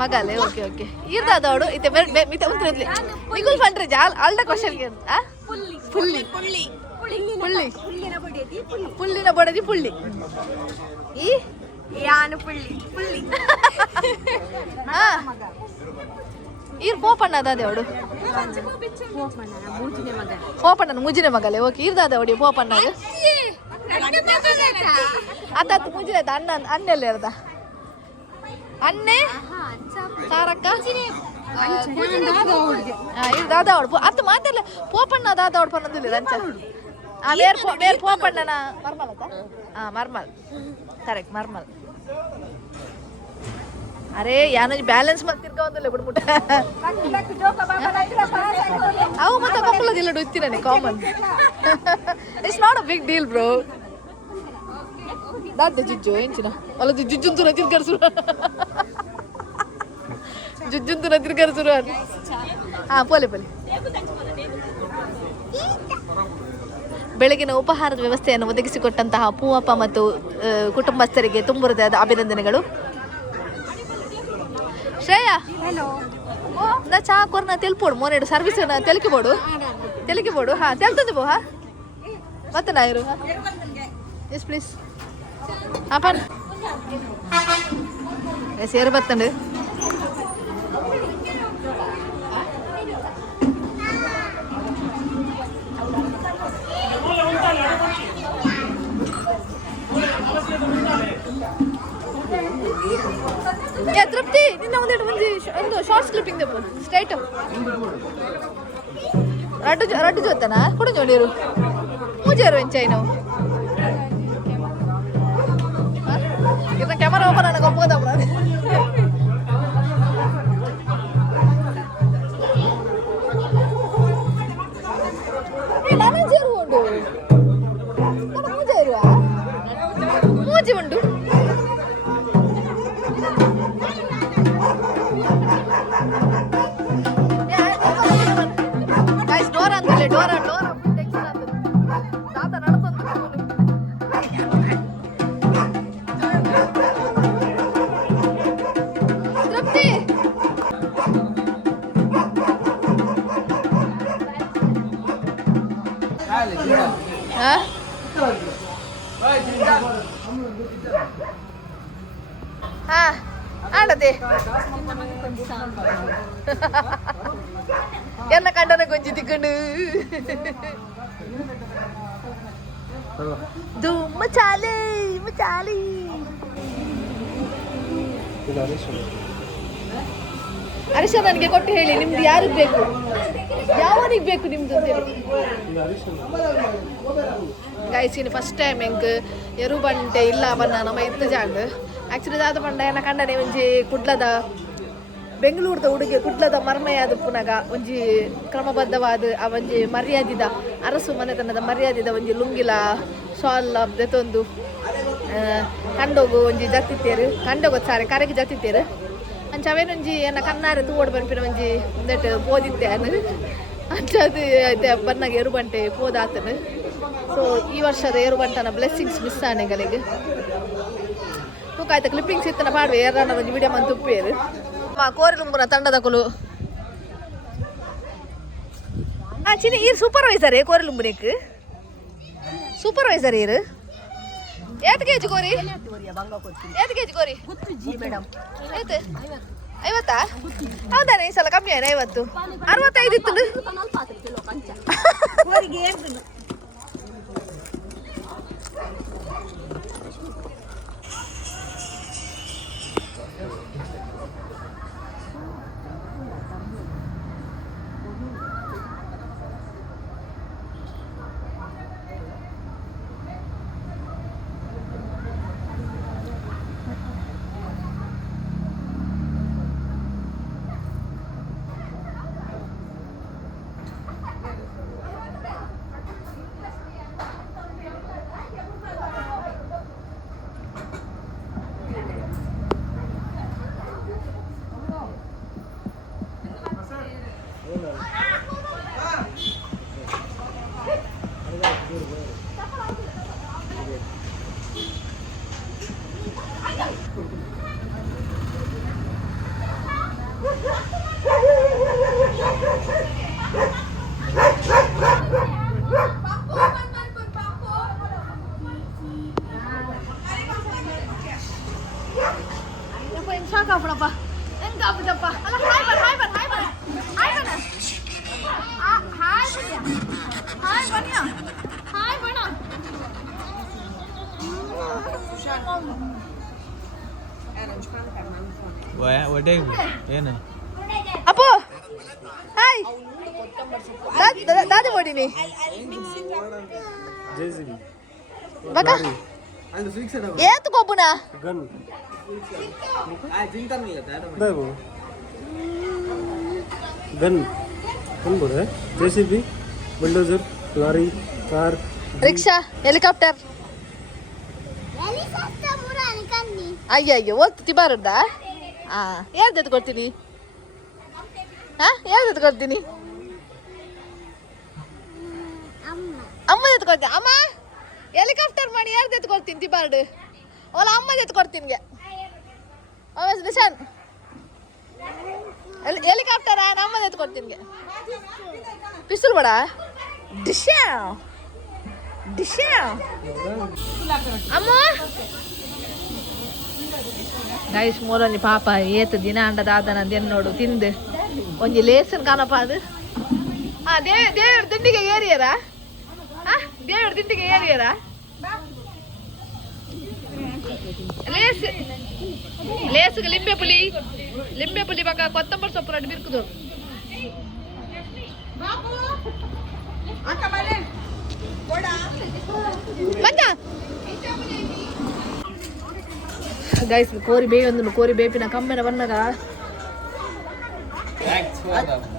ಮಗಲೆ ಓಕೆ ಓಕೆ ಇರ್ದಾದವಡು ಇತ್ತೆ ಮಿತ ಉಂತ್ರಿದ್ಲಿ ನಿಖಲ್ ಫಂಡ್ರಿ ಜಾಲ್ ಅಲ್ದ ಕ್ವಶನ್ಗೆ ಪುಳ್ಳಿ ಪುಳ್ಳಿ ಪುಳ್ಳಿನ ಬಡದಿ ಪುಳ್ಳಿ ಈ ಯಾನು ಪುಳ್ಳಿ ಪುಳ್ಳಿ ಈರ್ ಪೋಪಣ್ಣ ಅದಾದೆ ಅವಡು ಪೋಪಣ್ಣನ ಮುಜಿನ ಮಗಲೇ ಓಕೆ ಇರ್ದಾದ ಅವಡಿ ಪೋಪಣ್ಣ ಅತ್ತ ಮುಜಿನ ಅಣ್ಣ ಅಣ್ಣೆಲ್ಲ ಇರ್ದ ಅಣ್ಣೆ ಸಾರಕ್ಕ ಇರ್ದಾದ ಅವಡು ಅತ್ತ ಮಾತೆಲ್ಲ ಪೋಪಣ್ಣ ಅದಾದ ಅವಡು ಪನ್ನದಿಲ್ಲ ಅಂಚ ಬೇರೆ ಪೋಪಣ್ಣನ ಮರ್ಮಲ್ ಅತ್ತ ಮರ್ಮಲ್ ಕರೆಕ್ಟ್ ಮರ್ಮಲ್ ಅರೆ ಯಾನಜಿ ಬ್ಯಾಲೆನ್ಸ್ ಮತ್ತೆ ತಿರ್ಕೊಂದಿಲ್ಲ ಬಿಡ್ಬಿಟ್ಟ ಅವು ಮತ್ತೆ ಮಕ್ಕಳದಿಲ್ಲ ಇತ್ತಿನ come on it's not a big deal bro ದಾದೆ ಜುಜ್ಜು ಎಂಚಿನ ಅಲ್ಲದು ಜುಜ್ಜುಂತುನ ತಿರ್ಗರ್ಸುರ ಜುಜ್ಜುಂತುನ ತಿರ್ಗರ್ಸುರ ಪೋಲೆ ಪೋಲೆ ಬೆಳಗಿನ ಉಪಹಾರದ ವ್ಯವಸ್ಥೆಯನ್ನು ಒದಗಿಸಿಕೊಟ್ಟಂತಹ ಪೂವಪ್ಪ ಮತ್ತು ಕುಟುಂಬಸ್ಥರಿಗೆ ತುಂಬ ಹೃದಯದ ಅಭಿನಂದನೆಗಳು. ಶ್ರೇಯಾ ನಾ ಚಾ ಕೊರ್ನ ತೆಲ್ಪೋಡು ಮೋನೇಡು ಸರ್ವಿಸ್ ತೆಲಿಕಿಬೋಡು ಹಾ ತೆಲ್ತದೆ ಬೋ ಹಾ ಮತ್ತೆ ನಾ ಇರು ಎಸ್ ಪ್ಲೀಸ್ ಹಾಂ ಸೇರು ಬತ್ತಂಡು ತೃಪ್ತಿ ನಿನ್ನ ಒಂದು ಶಾರ್ಟ್ಸ್ ಕ್ಲಿಪ್ಪಿಂಗ್ ದೆಪ್ಪು ಸ್ಟ್ರೈಟ್ ರಡ್ಡು ಜೊತೆನಾ ಕೊಡು ಜೋಡಿರು ಮೂಜೇರು ಎಂಚಾಯಿ ನಾವು ಇನ್ನ ಕ್ಯಾಮರಾ ಓಪನ್ ನನಗೆ ಒಪ್ಪೋದಮ್ಮ ನಾನು ಜೇರು ಉಂಡು ಮೂಜೆ ಇರುವ ಮೂಜಿ ಉಂಡು ಡೋರ ತಾತ ನಡ್ತಂದು ತೃಪ್ತಿ ಹಾ ಆಡದೆ ಎನ್ನ ಕಂಡನ ಕೊಂಚಿ ತಿಕ್ಕೊಂಡು ಮಚಾಲೆ ಮಚಾಲಿ ಅರಿಶ ನನಗೆ ಕೊಟ್ಟು ಹೇಳಿ ನಿಮ್ದು ಯಾರಿಗೆ ಬೇಕು ಯಾವನಿಗೆ ಬೇಕು ನಿಮ್ದು ಅಂತೇಳಿ ಗಾಯ್ಸಿನ ಫಸ್ಟ್ ಟೈಮ್ ಹೆಂಗೆ ಎರು ಬಂಟೆ ಇಲ್ಲ ಬನ್ನ ನಮ್ಮ ಇತ್ತು ಜಾಂಡ್ ಆ್ಯಕ್ಚುಲಿ ದಾದ ಬಂಡ ಏನ ಕಂಡನೆ ಒಂಜಿ ಕುಡ್ಲದ ಬೆಂಗಳೂರದ ಹುಡುಗಿ ಕುಡ್ಲದ ಮರ್ಮೆಯಾದ ಪುನಗ ಒಂಜಿ ಕ್ರಮಬದ್ಧವಾದ ಆ ಒಂಜಿ ಮರ್ಯಾದಿದ ಅರಸು ಮನೆತನದ ಮರ್ಯಾದಿದ ಒಂಜಿ ಲುಂಗಿಲ ಶಾಲ್ ದೆತೊಂದು ಕಂಡೋಗು ಒಂಜಿ ಜತ್ತಿತ್ತೇರು ಕಂಡೋಗು ಸಾರಿ ಕರೆಗೆ ಜತ್ತಿತ್ತೇರು ಅಂಚ ಅವೇನೊಂಜಿ ಏನ ಕನ್ನಾರೆ ತೂವೋಡು ಬನ್ಪಿನ ಒಂಜಿ ಒಂದೆಟ್ ಪೋದಿತ್ತೆ ಅನ್ನು ಅಂಚದು ಐತೆ ಬನ್ನಾಗ ಎರುಬಂಟೆ ಪೋದಾತನು ಸೊ ಈ ವರ್ಷದ ಎರುಬಂಟನ ಬ್ಲೆಸ್ಸಿಂಗ್ಸ್ ಮಿಸ್ ಆನೆಗಳಿಗೆ ತೂಕಾಯ್ತ ಕ್ಲಿಪ್ಪಿಂಗ್ಸ್ ಇತ್ತನ ಪಾಡುವೆ ಯಾರನ್ನ ಒಂದು ವಿಡಿಯೋ ಮಂತ್ ತುಪ್ಪೇರು ಕೋರಿಲುಂಬುನ ತಂಡದ ಕುಲು ಚಿನಿ ಈರು ಸೂಪರ್ವೈಸರ್ ಕೋರಿಲುಂಬುನಿಕ್ ಸೂಪರ್ವೈಸರ್ ಈರು ಏತ್ ಕೆಜಿ ಕೋರಿ ಏತ್ ಕೆಜಿ ಕೋರಿ ಏತ್ 50 ಹೌದಾನೆ ಈ ಸಲ ಕಮ್ಮಿ ಆಯ್ತು 50 65 ಇತ್ತು ಕಾಪುಣಪ್ಪ ಹೆಂಗ್ ಕಾಪುದಪ್ಪ ಅಲ್ಲ ಹಾಯ್ ಬನ್ ಹಾಯ್ ಬನ್ ಹಾಯ್ ಬನ್ ಹಾಯ್ ಬನ್ ಹಾಯ್ ಬನ್ನಿಯ ಹಾಯ್ ಬಣ ಏನು ಅಪ್ಪು ಹಾಯ್ ದಾದಿ ಓಡಿನಿ ಬಕ ಏತು ಕೊಬ್ಬುನ ಗನ್ ಗನ್ ಬೋಡ JCB bulldozer lorry car rickshaw helicopter ಅಯ್ಯ ಅಯ್ಯೋ ಓದ್ತಿ ಬಾರದ್ದ ಯಾವ್ದು ಕೊಡ್ತೀನಿ ಯಾವ್ದು ಕೊಡ್ತೀನಿ ಅಮ್ಮದ ಎತ್ಕೊಡ್ತೀನಿ ಅಮ್ಮ ಹೆಲಿಕಾಪ್ಟರ್ ಮಾಡಿ ಯಾರ್ದು ಎತ್ಕೊಡ್ತೀನಿ ತಿಬಾರ್ಡು ಅವಳ ಅಮ್ಮದ ಎತ್ಕೊಡ್ತೀನಿ ನಿಶಾನ್ ಹೆಲಿಕಾಪ್ಟರ್ ನಮ್ಮದ ಎತ್ಕೊಡ್ತೀನಿ ಪಿಸ್ತೂಲ್ ಬೇಡ ಡಿಶ್ಯಾ ಡಿಶ್ಯಾ ಅಮ್ಮ ಗೈಸ್ ಮೂರಲ್ಲಿ ಪಾಪ ಏತು ದಿನ ಅಂಡದಾದ ನಂದೇನು ತಿಂದು ಒಂಜಿ ಲೇಸನ್ ಕಾಣಪ್ಪ ಅದು ದೇವ್ರ ದಿಂಡಿಗೆ ಏರಿಯರ ದೇವ್ರ ದಿಂಡಿಗೆ ಏರಿಯರ ಲೇಸ್ಗೆ ಲಿಂಬೆ ಪುಲಿ ಬಕ್ಕ ಕೊತ್ತಂಬರಿ ಸೊಪ್ಪು ರಡ್ಡು ಬಿರ್ಕುದು ಗೈಸ್ ಕೋರಿ ಬೇಯೊಂದು ಕೋರಿ ಬೇಪಿನ ಕಮ್ಮೆನ ಬನ್ನಗ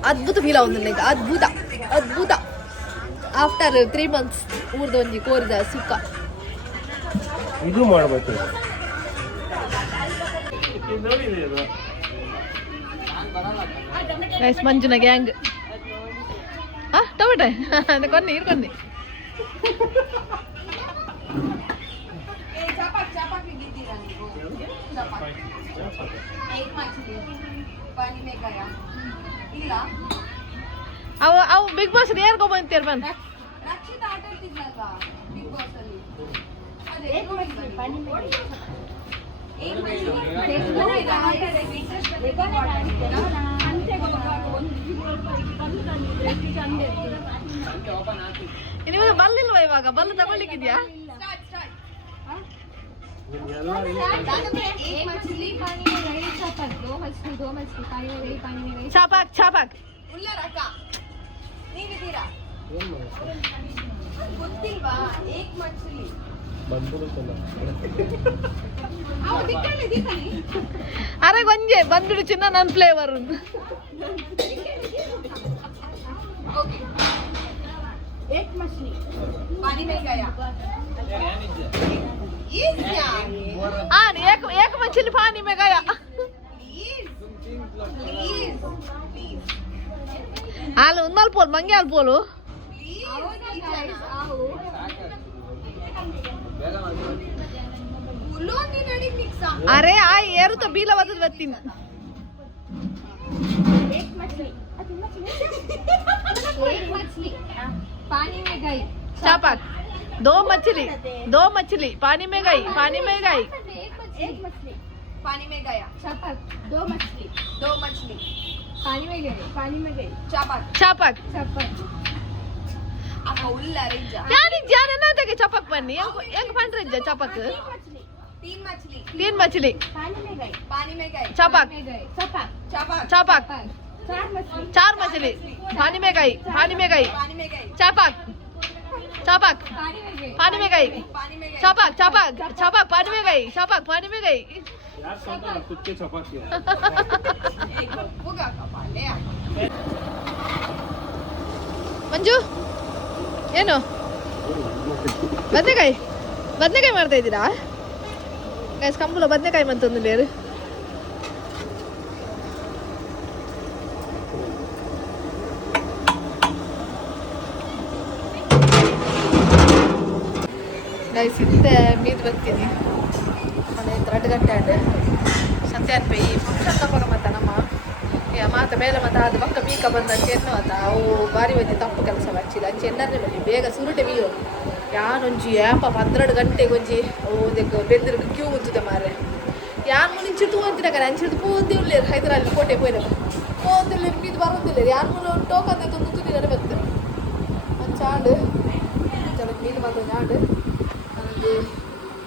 ಅದ್ಭುತ ಫೀಲ್ ಆಗುದಿಲ್ಲ ಈಗ ಅದ್ಭುತ ಆಫ್ಟರ್ 3 months ಊರ್ದ ಒಂಜಿ ಕೋರಿದ ಸುಖ ಇದು ಮಾಡಬೇಕು ಗೈಸ್ ಮಂಜುನ ಗ್ಯಾಂಗ್ ಟೊಮೆಟೊ ಕೊನ್ನಿ ಇರ್ಕೊನ್ನಿ ಅವು ಬಿಗ್ ಬಾಸ್ ಏರ್ಕೊಂಬಂತೀರ್ ಬಂದು ನಿಮಗೆ ಬಲ್ಲಿಲ್ವಾ ಇವಾಗ ಬಲ್ಲು ತಗೊಳ್ಳಿಕ್ಕಿದ್ಯಾ ಚಾಪಾಕ್ ಚಾಪಾಕ್ ಅರೆ ಗೊಂಜೆ ಬಂದ್ಬಿಡು ಚಿನ್ನ ನನ್ನ ಫ್ಲೇವರ್ एक मछली पानी में गया हाल उन्नल पोल मंगे हाल पोलो अरे आ येरू तो बीला बदल बत्तीन एक मछली पानी में गई चापक दो मछली पानी में गई एक मछली पानी में गया चापक दो मछली पानी में गई चापक यानी जाने ना थे कि चापक बनी एक फंड रह चापक तीन मछली पानी में गई चापक चार मछली पानी में गई चापक पानी में गई चापक पानी में गई चापक पानी में गई यार संता कुत्ते चपाक ಮಂಜು ಏನು ಬದನೆಕಾಯಿ ಮಾಡ್ತಾ ಇದ್ದೀರಾ ಗೈಸ್ ಕಂಬಳ ಬದನೆಕಾಯಿ ಮಂತೊಂದು ಬೇರು ಗೈಸ್ ಇತ್ತೆ ಮೀದು ಬರ್ತೀನಿ ಮನೆ 2 ಗಂಟೆ ಆಡೆ ಸಂತ್ಯಾನ್ ಪೈ ಫಂಕ್ಷನ್ ತಪ್ಪಗ ಮತ್ತ ನಮ್ಮ ಮಾತ ಮೇಲೆ ಮತ್ತೆ ಅದು ಪಕ್ಕ ಬೀಕ ಬಂದ ಚೆನ್ನು ಅದ ಅವು ಬಾರಿ ಬಂದು ತಪ್ಪು ಕೆಲಸ ಹಚ್ಚಿಲ್ಲ ಚೆನ್ನರ್ನೆ ಬಲ್ಲಿ ಬೇಗ ಸುರುಟೆ ಬೀಯೋ ಯಾನೊಂಜಿ ಯಾಪ 12 ಗಂಟೆಗೆ ಒಂಜಿ ಓದಕ್ಕೆ ಬೆಂದಿರು ಕ್ಯೂ ಉಂತದೆ ಮಾರೆ ಯಾನ್ ಮುಂಚೆ ತೂ ಅಂತಿನ ಕಡೆ ಅಂಚಿಡ್ದು ಪೂಂದಿ ಉಳ್ಳೇರು ಹೈದರಾಲಿ ಕೋಟೆ ಪೋಯ್ರ ಪೂಂದಿಲ್ಲ ಮೀದು ಬರೋದಿಲ್ಲ ಯಾನ್ ಮುಂದೆ ಟೋಕನ್ ತಂದು ತುದಿನ ಬರ್ತದೆ ಒಂದು ಚಾಂಡು ಚಲಕ್ಕೆ ಮೀದು ಬಂದು ಚಾಂಡು ನನಗೆ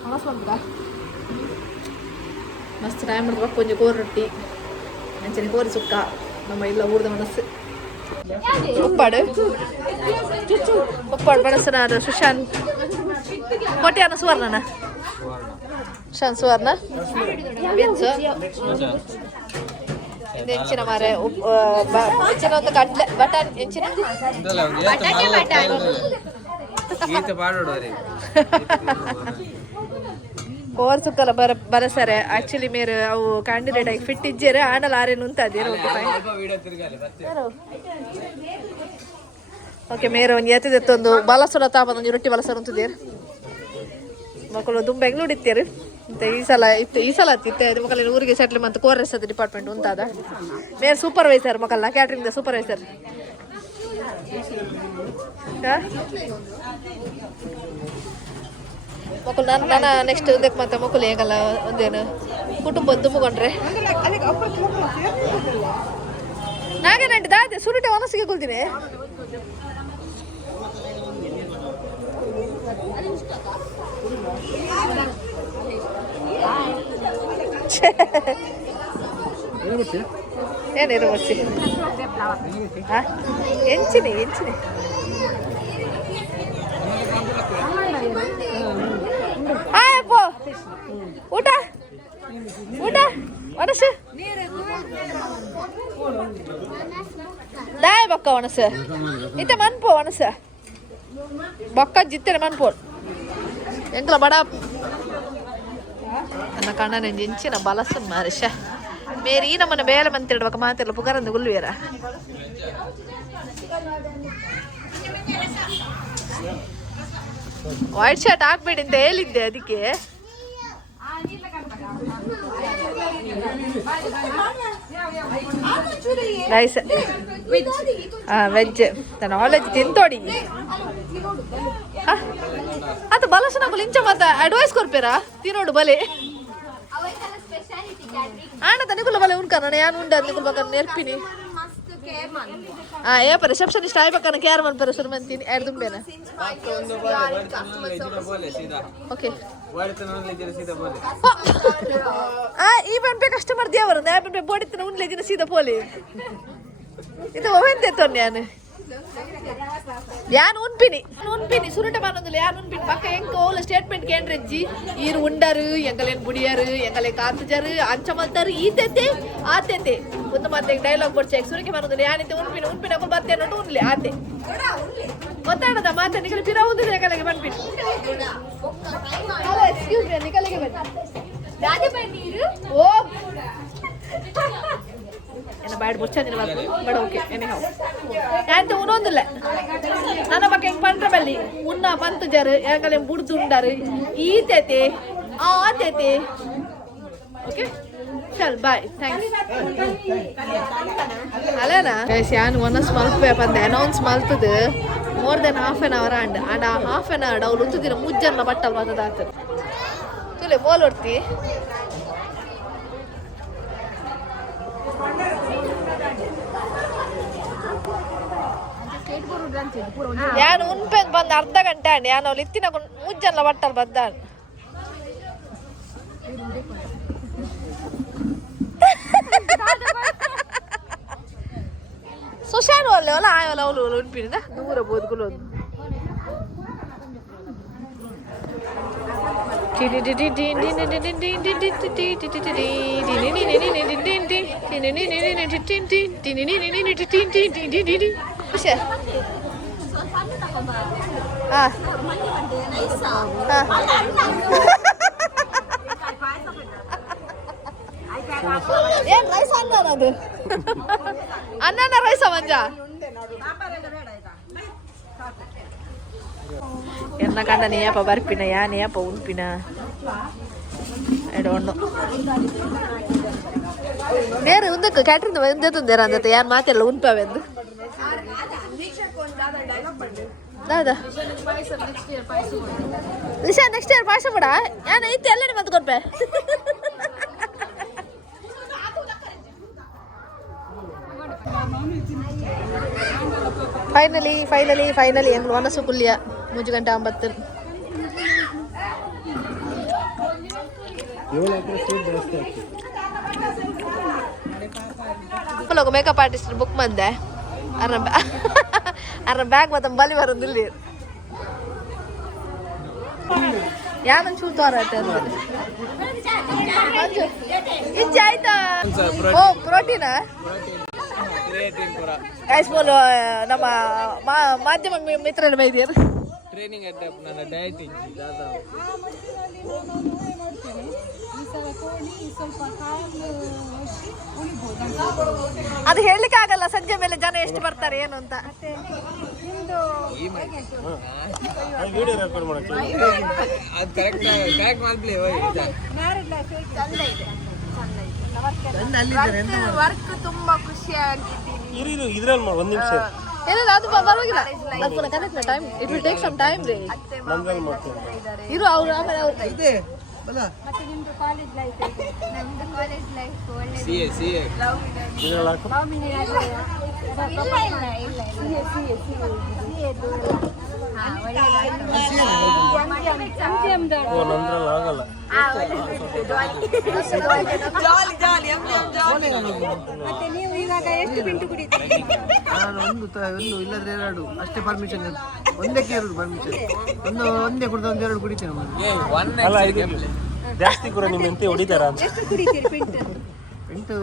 ಮನಸ್ಸು ಬಂತ ಮಸ್ತ್ ಟೈಮ್ ಮಾಡಿದ್ರೆ ಕೊಂಚ ಕೋರ್ ರೊಟ್ಟಿ ಅಂಚನೆ ಕೋರಿ ಸುಕ್ಕ ನಮ್ಮ ಇಲ್ಲ ಊರ್ದ ಮನಸ್ಸು ಉಪ್ಪಾಡು ಉಪ್ಪಾಡು ಬಡಸನಾರು ಸುಶಾಂತ್ ಕೋಟ್ಯಾನ ಸುವರ್ಣನ ಸುಶಾಂತ್ ಸುವರ್ಣ ಬೆನ್ಸು ಹೆಂಚಿನ ಮಾರೆ ಹೆಂಚಿನ ಒಂದು ಕಡ್ಲೆ ಬಟಾಣಿ ಹೆಂಚಿನ ಕೋರ್ ಸುಕ್ಕಲ್ಲ ಬರಸರೆ ಆಕ್ಚುಲಿ ಮೇರೆ ಅವು ಕ್ಯಾಂಡಿಡೇಟ್ ಆಗಿ ಫಿಟ್ ಇಜ್ಜೇರೆ ಆಂಡಲ್ ಆರೇನು ಅಂತ ಅದೇನು ಓಕೆ ಮೇರೆ ಒಂದು ಎತ್ತದೆತ್ತೊಂದು ಬಲಸರ ತಾಪದೊಂದು ರೊಟ್ಟಿ ಬಲಸರ ಅಂತದೇರು ಮಕ್ಕಳು ತುಂಬ ಬೆಂಗಳೂರು ಇತ್ತೇರು ಮತ್ತೆ ಈ ಸಲ ಇತ್ತೆ ಮಕ್ಕಳಿನ ಊರಿಗೆ ಸೆಟ್ಲ್ ಮತ್ತು ಕೋರೆಸದ ಡಿಪಾರ್ಟ್ಮೆಂಟ್ ಉಂಟಾದ ಮೇರೆ ಸೂಪರ್ವೈಸರ್ ಮಕ್ಕಳನ್ನ ಕ್ಯಾಟ್ರಿಂಗ್ ಸೂಪರ್ವೈಸರ್ ಮಕ್ಕಳು ನಾನು ನೆಕ್ಸ್ಟ್ ಇದಕ್ಕೆ ಮತ್ತೆ ಮಕ್ಕಳು ಹೇಗಲ್ಲ ಒಂದೇನು ಕುಟುಂಬ ತುಂಬಿಕೊಂಡ್ರೆ ನಾಗೇನಂಟಿ ದಾದೆ ಸುರುಟೆ ಮನಸ್ಸಿಗೆ ಕೊಳ್ತೀನಿ ಏನೇನು ಬರ್ಸಿ ಎಂಚಿನಿ ಆಯಪ್ಪ ಊಟ ಒಣಸು ದಾಯ್ ಬೊಕ್ಕ ಒಣಸು ಇಂತೆ ಮನ್ಪೋ ಒಣಸ ಬೊಕ್ಕ ಜಿತ್ತನೆ ಮನ್ಪೋಡು ಎಂಕಲ ಬಡ ನನ್ನ ಕಣ್ಣನ ಎಂಚಿನ ಬಲಸನ್ ಮಾರಿಷ ಮೇರಿ ಈ ನಮ್ಮನ್ನ ಬೇಲೆ ಮಂತಿಡ್ಬೇಕು ಮಾತೆಲ್ಲ ಪುಗಾರಂದು ಗುಲ್ವೇರ ವೈಟ್ ಶರ್ಟ್ ಹಾಕ್ಬೇಡಿ ಅಂತ ಹೇಳಿದ್ದೆ ಅದಕ್ಕೆ ರೈಸ್ ವೆಜ್ ನಾಲೆಜ್ ತಿಂತೋಡಿ ಅದು ಬಲಸನಗಳು ಇಂಚ ಮತ್ತೆ ಅಡ್ವೈಸ್ ಕೊರ್ಪೇರಾ ತಿನ್ನೋಡು ಬಲೆ ಆಣ ತನಿಗುಲ್ಲ ಬಲೆ ಉಣ್ಕನ ಯಾನು ಉಂಡ ನಿಗುಲ್ ಬಕ್ಕ ನೆರ್ಪಿನಿ ಏಪ ರಿಸೆಪ್ಷನಿಸ್ಟ್ ಆಯ್ಬೇಕನ್ನ ಕೇರ್ ಮಾಡ್ತಾರೆ ಸುರು ಮಂತೀನಿ ಎರಡು ದುಂಬೇನ ಓಕೆ ಈ ಬಂಪೆ ಕಸ್ಟಮರ್ ದೇವರು ನಾ ಬಂಪೆ ಬೋಡಿತನ ಉಣ್ಲೇಜಿನ ಸೀದಾ ಪೋಲಿ ಇದು ಒವೆಂತೆ ತೊನ್ನೆ ಯಾನ್ ಉನ್ಪಿನಿ ಸುರುಟ ಮಾನೊಂದಿಲ್ಲ ಯಾನ್ ಉನ್ಪಿನಿ ಪಕ್ಕ ಎಂಕ ಓಲ ಸ್ಟೇಟ್ಮೆಂಟ್ ಕೇಂದ್ರಜ್ಜಿ ಈರು ಉಂಡರು ಎಂಗಲೇನ್ ಬುಡಿಯರು ಎಂಗಲೇ ಕಾತುಜರು ಅಂಚ ಮಲ್ತಾರು ಈತೆತೆ ಆತೆತೆ ಒಂದು ಮತ್ತೆ ಡೈಲಾಗ್ ಕೊಡ್ಚೆ ಸುರುಕೆ ಮಾನೊಂದಿಲ್ಲ ಯಾನಿತೆ ಉನ್ಪಿನಿ ಅಪ್ಪ ಮತ್ತೆ ನೋಡು ಉನ್ಲಿ ಆತೆ ಗೊತ್ತಾಡದ ಮಾತೆ ನಿಗಲ ಪಿರ ಉಂದಿದೆ ಎಂಗಲೆಗೆ ಬಂದ್ಬಿಟ್ಟು ಎಕ್ಸ್ಕ್ಯೂಸ್ ಮೀ ನಿಗಲೆಗೆ ಬನ್ನಿ ಓ ಎನ್ನ ಬ್ಯಾಡ್ ಮುಚ್ಚಂದಿನ ಬಟ್ ಓಕೆ ಎನಿಹೌ ಯಾಂತ ಉನೊಂದಿಲ್ಲ ನನ್ನ ಬಗ್ಗೆ ಹೆಂಗ್ ಪಂಡ್ರ ಬಲ್ಲಿ ಉನ್ನ ಪಂತು ಜರು ಎಂಗಲೆ ಬುಡ್ದುಂಡರು ಈತೆತೆ ಆತೆತೆ ಓಕೆ ಚಲ್ ಬಾಯ್ ಥ್ಯಾಂಕ್ಸ್ ಅಲ್ಲೇನಾ ಯಾನ್ ಒನಸ್ ಮಲ್ಪೆ ಪಂದೆ ಅನೌನ್ಸ್ ಮಲ್ತದ more than half an hour and a half an hour ಅವ್ರು ಉಂತುದಿನ ಮುಜ್ಜನ್ನ ಬಟ್ಟಲ್ ಬರ್ತದಾತ ತುಲೆ ಬೋಲ್ ಹೊಡ್ತಿ ಯಾನು ಉನ್ಪೆನ್ ಬಂದು ಅರ್ಧ ಗಂಟೆ ಅಂಡಿ ಯಾನು ಅವ್ರು ಇತ್ತಿನ ಮುಜ್ಜಲ್ಲ ಬಟ್ಟಲ್ ಬದ್ದ ಸುಶಾನು ಅಲ್ಲೇ ಅಲ್ಲ ಆಯಲ್ಲ ಅವಳು ಉನ್ಪಿನಿಂದ ದೂರ ಬೋದ್ಗುಲು ಏನ್ ರೈಸ್ ಅನ್ನೋದು ಅನ್ನನ ರೈಸ ಮಂಜ ಎನ್ನ ಕಂಡ ನೀಯಪ್ಪ ಬರ್ಪಿನ ಯಾನೇಯಪ್ಪ ಉನ್ಪಿನ ಐ ಡೋಂಟ್ ನೋ ಬೇರೆ ಒಂದಕ್ಕೆ ಕ್ಯಾಟ್ರಿಂಗ್ ಒಂದೇತಂದೇರ ಅಂದತ್ತೆ ಯಾರು ಮಾತೆಲ್ಲ ಉನ್ಪವೆಂದು ದಾದಾ ನಿಶಾ ನೆಕ್ಸ್ಟ್ ಇಯರ್ ಪಾಯಸ ಮಾಡ ಯಾನ ಇತ್ತು ಎಲ್ಲನೇ ಮತ್ತೆ ಕೊಡ್ಪೆ ಫೈನಲಿ ಎಂಗ್ಲು ಮನಸ್ಸು ಕುಲ್ಲಿಯ 3 ಗಂಟೆ 9 ಮೇಕಪ್ ಆರ್ಟಿಸ್ಟ್ ಬುಕ್ ಬಂದೆ ಅರ ಬ್ಯಾಗ್ ಮತ್ತೆ ಬಲಿ ಬರೋದಿಲ್ಲ ಯಾನೊಂದು ಚೂರು ತೋರಾಟ ಇಂಚೆ ಆಯ್ತಾ ಓ ಪ್ರೋಟೀನಾ ಐಸ್ಮೂಲು ನಮ್ಮ ಮಾಧ್ಯಮ ಮಿತ್ರರು ಬೈದಿಯರು ಟ್ರೈನಿಂಗ್ ಅಡ್ಡಪ್ ನನ್ನ ಡಯಟಿಂಗ್ ಅದು ಹೇಳಲಿಕ್ಕೆ ಆಗಲ್ಲ ಸಂಜೆ ಮೇಲೆ ಜನ ಎಷ್ಟು ಬರ್ತಾರೆ ಏನು ಅಂತ ವಿಡಿಯೋ ರೆಕಾರ್ಡ್ ಮಾಡಕ್ಕೆ ಅದು ಕರೆಕ್ಟ್ ಮಾಡ್ಲಿ ವರ್ಕ್ ತುಂಬಾ ಖುಷಿಯಾಗಿದ್ದೀನಿ. ಇದ್ರಲ್ಲಿ ಒಂದು ನಿಮಿಷ ಏನಿಲ್ಲ ಅದು ಪರವಾಗಿಲ್ಲ ಅದು connect time it will take some time ರೀ ಇರು ಅವ್ರು ಆಮೇಲೆ ಮತ್ತೆ ನಿಮ್ದು ಕಾಲೇಜ್ ಲೈಫ್ ಹೇಗೆ? ನಮ್ದು ಕಾಲೇಜ್ ಲೈಫ್ ಒಳ್ಳೆ ಆಗಲ್ಲ ಮತ್ತೆ ನೀವು ಇವಾಗ ಎಷ್ಟು ಬಿಂಟು ಕುಡಿತೀರಿ? ನಾನು ಒಂದು ಇಲ್ಲದ್ರೆ 2 ಅಷ್ಟೇ ಪರ್ಮಿಷನ್ ಒಂದಕ್ಕೆ 2 ಪರ್ಮಿಷನ್ ಒಂದೇ ಕುಡಿದ 2 ಕುಡಿತೇನೆ ಅಲ್ಲ ಜಾಸ್ತಿ ಕೂಡ ನಿಮ್ಮ ಎಂತ ಹೊಡಿತಾರ ಅಂತ ಎಷ್ಟು ಕುಡಿತೀರಿ ಬಿಂಟು? 8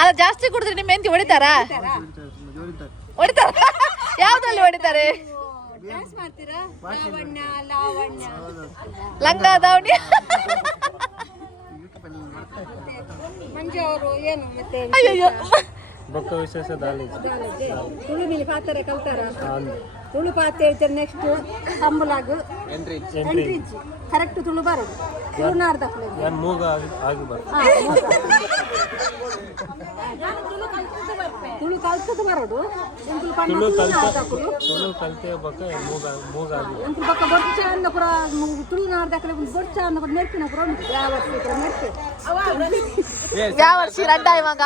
ಅಲ್ಲ ಜಾಸ್ತಿ ಕುಡಿದ್ರೆ ನಿಮ್ಮ ಹೆಂಡತಿ ಹೊಡಿತಾರಾ ಹೊಡಿತಾರ ಯಾವ್ದ್ರಲ್ಲಿ ಹೊಡಿತಾರೆ ಡ್ಯಾನ್ಸ್ ಮಾಡ್ತೀರಾ? ಲಾವಣ್ಯ ಲಂಗ ದಾವಣಿ ಮಂಜು ಅವರು ಏನು ಮತ್ತೆ ಅಯ್ಯೋ ಬೊಕ್ಕ ವಿಶೇಷ ದಾಳಿ ತುಳು ಮೇಲೆ ಪಾತ್ರೆ ಕಲ್ತಾರ ತುಳು ಪಾತ್ರೆ ಹೇಳ್ತಾರೆ ನೆಕ್ಸ್ಟ್ ಕಂಬಲಾಗು ಎಂಟ್ರಿ ಕರೆಕ್ಟ್ ತುಳು ಬರೋದು ತುಳುನಾರ್ದ ನಾನು ಮೂಗ ಆಗಿ ಬರ್ ತುಳು ಕಲ್ತದ್ದು ಬರೋದು ತುಳು ಕಲ್ತೆ ಬೊಕ್ಕ ಮೂಗ ಆಗಿ ಎಂಕುಲು ಪಕ್ಕ ಬೊರ್ಚ ಅಂದ ಪುರ ತುಳುನಾರ್ದಕ್ಕಲೆ ಬೊರ್ಚ ಅಂದ ಪುರ ನೆರ್ಪಿನ ಪುರ ಉಂಟು ಯಾವ ವರ್ಷ ಪುರ ನೆರ್ಪೆ ಯಾವ ವರ್ಷ ರಡ್ಡ ಇವಾಗ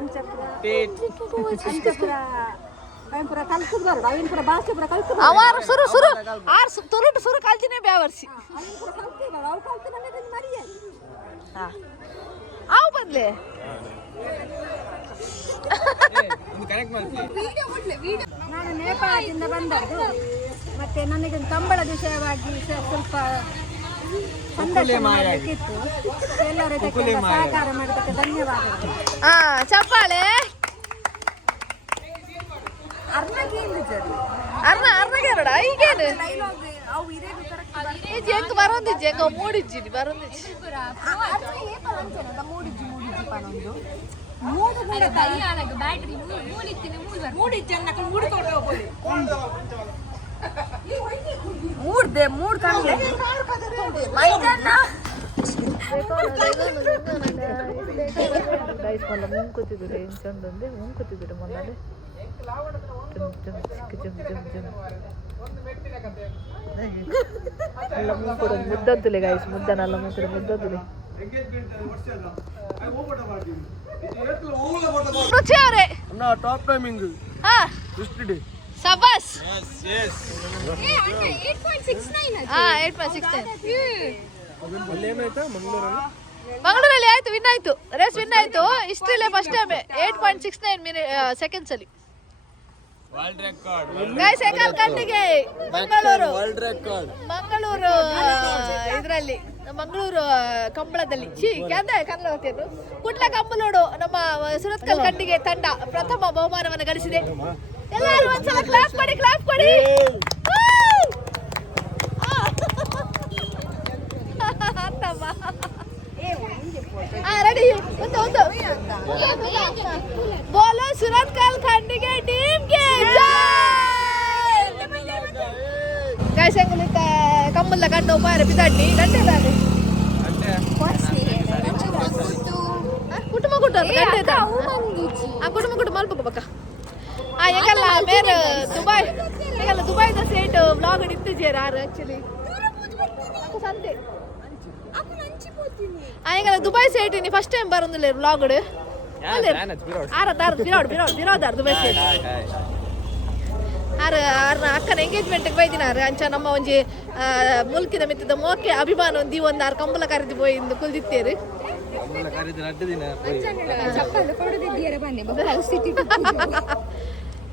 ಅಂಚಪುರ ಪುರ ಕಲ್ತದ್ದು ಬರೋದು ಅವಿನ ಪುರ ಭಾಷೆ ಪುರ ಕಲ್ತದ್ದು ಅವಾರ ಸುರು ತುರುಟು ಸುರು ಕಲ್ತಿನೇ ಬ್ಯಾವರ್ಸಿ ಅವಿನ ಪುರ ಕಲ್ತಿಲ್ಲ ಅವ್ರು ಕಲ್ತು ಬಂದಿದ್ದು ಮರಿಯಾಗಿ ಅವು ಬಂದ್ಲೆ ನಾನು ನೇಪಾಳದಿಂದ ಬಂದದ್ದು ಮತ್ತೆ ನನಗೊಂದು ಕಂಬಳದ ವಿಷಯವಾಗಿ ಸ್ವಲ್ಪ ಸಂದರ್ಶನ ಮಾಡಬೇಕಿತ್ತು ಎಲ್ಲರೂ ಇದಕ್ಕೆ ಸಹಕಾರ ಮಾಡೋದಕ್ಕೆ ಧನ್ಯವಾದಗಳು ಚಪ್ಪಾಳೆ ಅರ್ನಗೇರಡ ಈಗೇನು ಹೆಂಗ್ ಬರೋದಿಜ್ಜಿ ಹೆಂಗ ಮೂಡಿಜ್ಜಿ ಬರೋದಿಜ್ಜಿ ಮೂಡ್ದೆ ಮೂಡ್ ಕಾಣಲೆ ಗೈಸ್ ಮಲ್ಲ ಮುಂಕುತ್ತಿದ್ರು ಏನು ಚಂದ ಅಂದೆ ಮುಂಕುತ್ತಿದ್ರು ಮೊನ್ನೆ ಅಲ್ಲ ಮುಂಕುಡ ಮುದ್ದದ್ದುಲೆ ಗೈಸ್ ಮುದ್ದನಲ್ಲ ಮುಂಕುಡ ಮುದ್ದದ್ದುಲೆ ರುಚಿ ಅವರೇ ಟಾಪ್ ಟೈಮಿಂಗ್ ಹಾ ಎಷ್ಟಿದೆ ಸಬಾಸ್ ಹಾ 8.69 ಅಲ್ಲೇನಾಯ್ತಾ ಮಂಗಳೂರಲ್ಲಿ ಆಯ್ತು ವಿನ್ ಆಯ್ತು ರೇಸ್ ವಿನ್ ಆಯ್ತು ಇಷ್ಟ್ರಲ್ಲೇ ಫಸ್ಟ್ ಟೈಮ್ 8.69 ಸೆಕೆಂಡ್ಸ್ ಅಲ್ಲಿ ಗೈಸ್ ಏಕಲ್ ಕಣ್ಣಿಗೆ ಮಂಗಳೂರು ಇದರಲ್ಲಿ ಮಂಗಳೂರು ಕಂಬಳದಲ್ಲಿ ಕನ್ನಡ ಹೋಗ್ತಿದ್ದು ಕುಟ್ಲ ಕಂಬಳೋಡು ನಮ್ಮ ಸುರತ್ಕಲ್ ಕಣ್ಣಿಗೆ ತಂಡ ಪ್ರಥಮ ಬಹುಮಾನವನ್ನು ಗಳಿಸಿದೆ. ಎಲ್ಲರೂ ಒಂದ್ಸಲ ಕ್ಲಾಪ್ ಮಾಡಿ ರೆಡಿ ಒಂದು ಬೋಲೋ ಸುರತ್ಕಲ್ ಖಂಡಿಗೆ ಟೀಮ್ಗೆ ಗೈಸ್ ಹೆಂಗುಲಿತ್ತ ಕಮ್ಮಲ್ಲ ಗಂಡು ಮಾರೆ ಬಿದ್ದಾಡಿ ಗಂಟೆ ದಾಡಿ ಕುಟುಂಬ ಕುಟುಂಬ ಮಲ್ಪಕ ಬಕ್ಕ ಎಂಗಲ್ಲ ಬೇರೆ ದುಬೈದ ಸೇಟ್ ವ್ಲಾಗ್ ಇಟ್ಟಿದ್ದೀರ ಆಕ್ಚುಲಿ ಸಂತೆ ಎಂಗಲ್ಲ ದುಬೈ ಸೇಟ್ ನೀ ಫಸ್ಟ್ ಟೈಮ್ ಬರೋದಿಲ್ಲ ವ್ಲಾಗ್ ಬಿರೋದಾರ್ದು ಮೆಸೇಜ್ ಅಕ್ಕನ ಎಂಗೇಜ್ಮೆಂಟ್ಗೆ ಬೈದಿನಾರ ಅಂಚ ನಮ್ಮ ಒಂಜಿ ಮುಲ್ಕಿದ ಮಿತ್ತದ ಮೋಕೆ ಅಭಿಮಾನ ಒಂದಿ ಒಂದು ಆರು ಕಂಬಲ ಕರೆದು போய் ಇಂದು ಕುಲ್ದಿತ್ತೇರು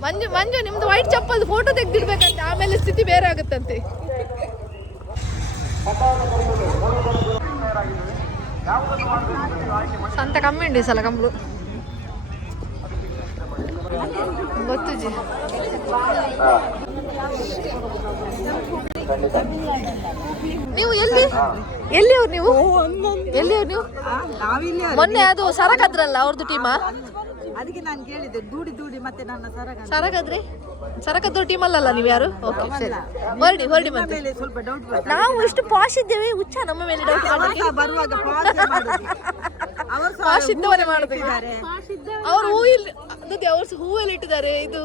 ಮಂಜು ಮಂಜು ನಿಮ್ದು ವೈಟ್ ಚಪ್ಪಲ್ ಫೋಟೋ ತೆಗ್ದಿಡ್ಬೇಕಂತೆ ಆಮೇಲೆ ಸ್ಥಿತಿ ಬೇರೆ ಆಗುತ್ತಂತೆ ಸಂತ ಕಮ್ಮಿ ಉಂಟು ಈ ಸಲ ಕಂಬಳು ಗೊತ್ತುಜಿ ನೀವು ಎಲ್ಲಿಯವ್ರು ನೀವು ಮೊನ್ನೆ ಅದು ಸರಕದ್ರಲ್ಲ ಅವ್ರದ್ದು ಟೀಮಾ ಅದಕ್ಕೆ ನಾನು ಕೇಳಿದ್ದೆ ದೂಡಿ ಮತ್ತೆ ನನ್ನ ಸರಕದ್ದು ಟೀಮ್ ಅಲ್ಲಲ್ಲ ನೀವು ಯಾರು ಓಕೆ ಸರಿ ಹೊರಡಿ ಮತ್ತೆ ಸ್ವಲ್ಪ ಡೌಟ್ ನಾವು ಎಷ್ಟು ಪಾಶ್ ಇದ್ದೇವೆ ಹುಚ್ಚ ನಮ್ಮ ಮೇಲೆ ಡೌಟ್ ಬರುವಾಗ ಪಾಶ್ ಇದ್ದವರೇ ಮಾಡೋದು ಅವ್ರು ಹೂವೆಲ್ಲ ಇಟ್ಟಿದ್ದಾರೆ ಇದು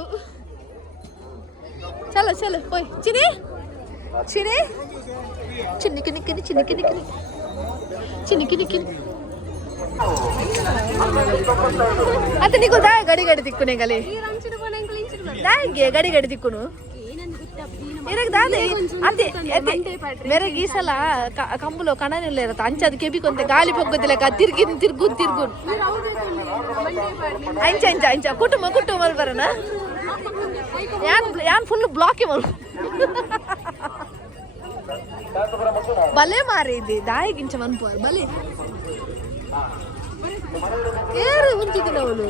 ಚಲ ಹೋಯ್ ಚಿನಿ आता निको दाय गाडी दिक्कुने गले दायगे गाडी दिक्कुनु इरक दादे अंते मेरे गीसಲ ಕಂಬುlo ಕಣನೆಲ್ಲ ಇರುತ್ತೆ ಅಂಚದ ಕೆಬಿ ಕೊಂತೆ ಗಾಳಿ ಪೊಗ್ಗದಿಲ್ಲ ತಿರ್ಗುನ್ ಅಂಚ ಕುಟುಂಬ ಬರನ ಯಾನ್ ಫುಲ್ ಬ್ಲಾಕ್ ಮಲ್ ಬಲೆ ಮಾರಿದ್ದೆ ದಾಯಿಗಿಂಚ ಮನ್ಪೋರ್ ಬಲೆ ಏರು ಉಂಟಿದ್ದಿಲ್ಲ ಅವಳು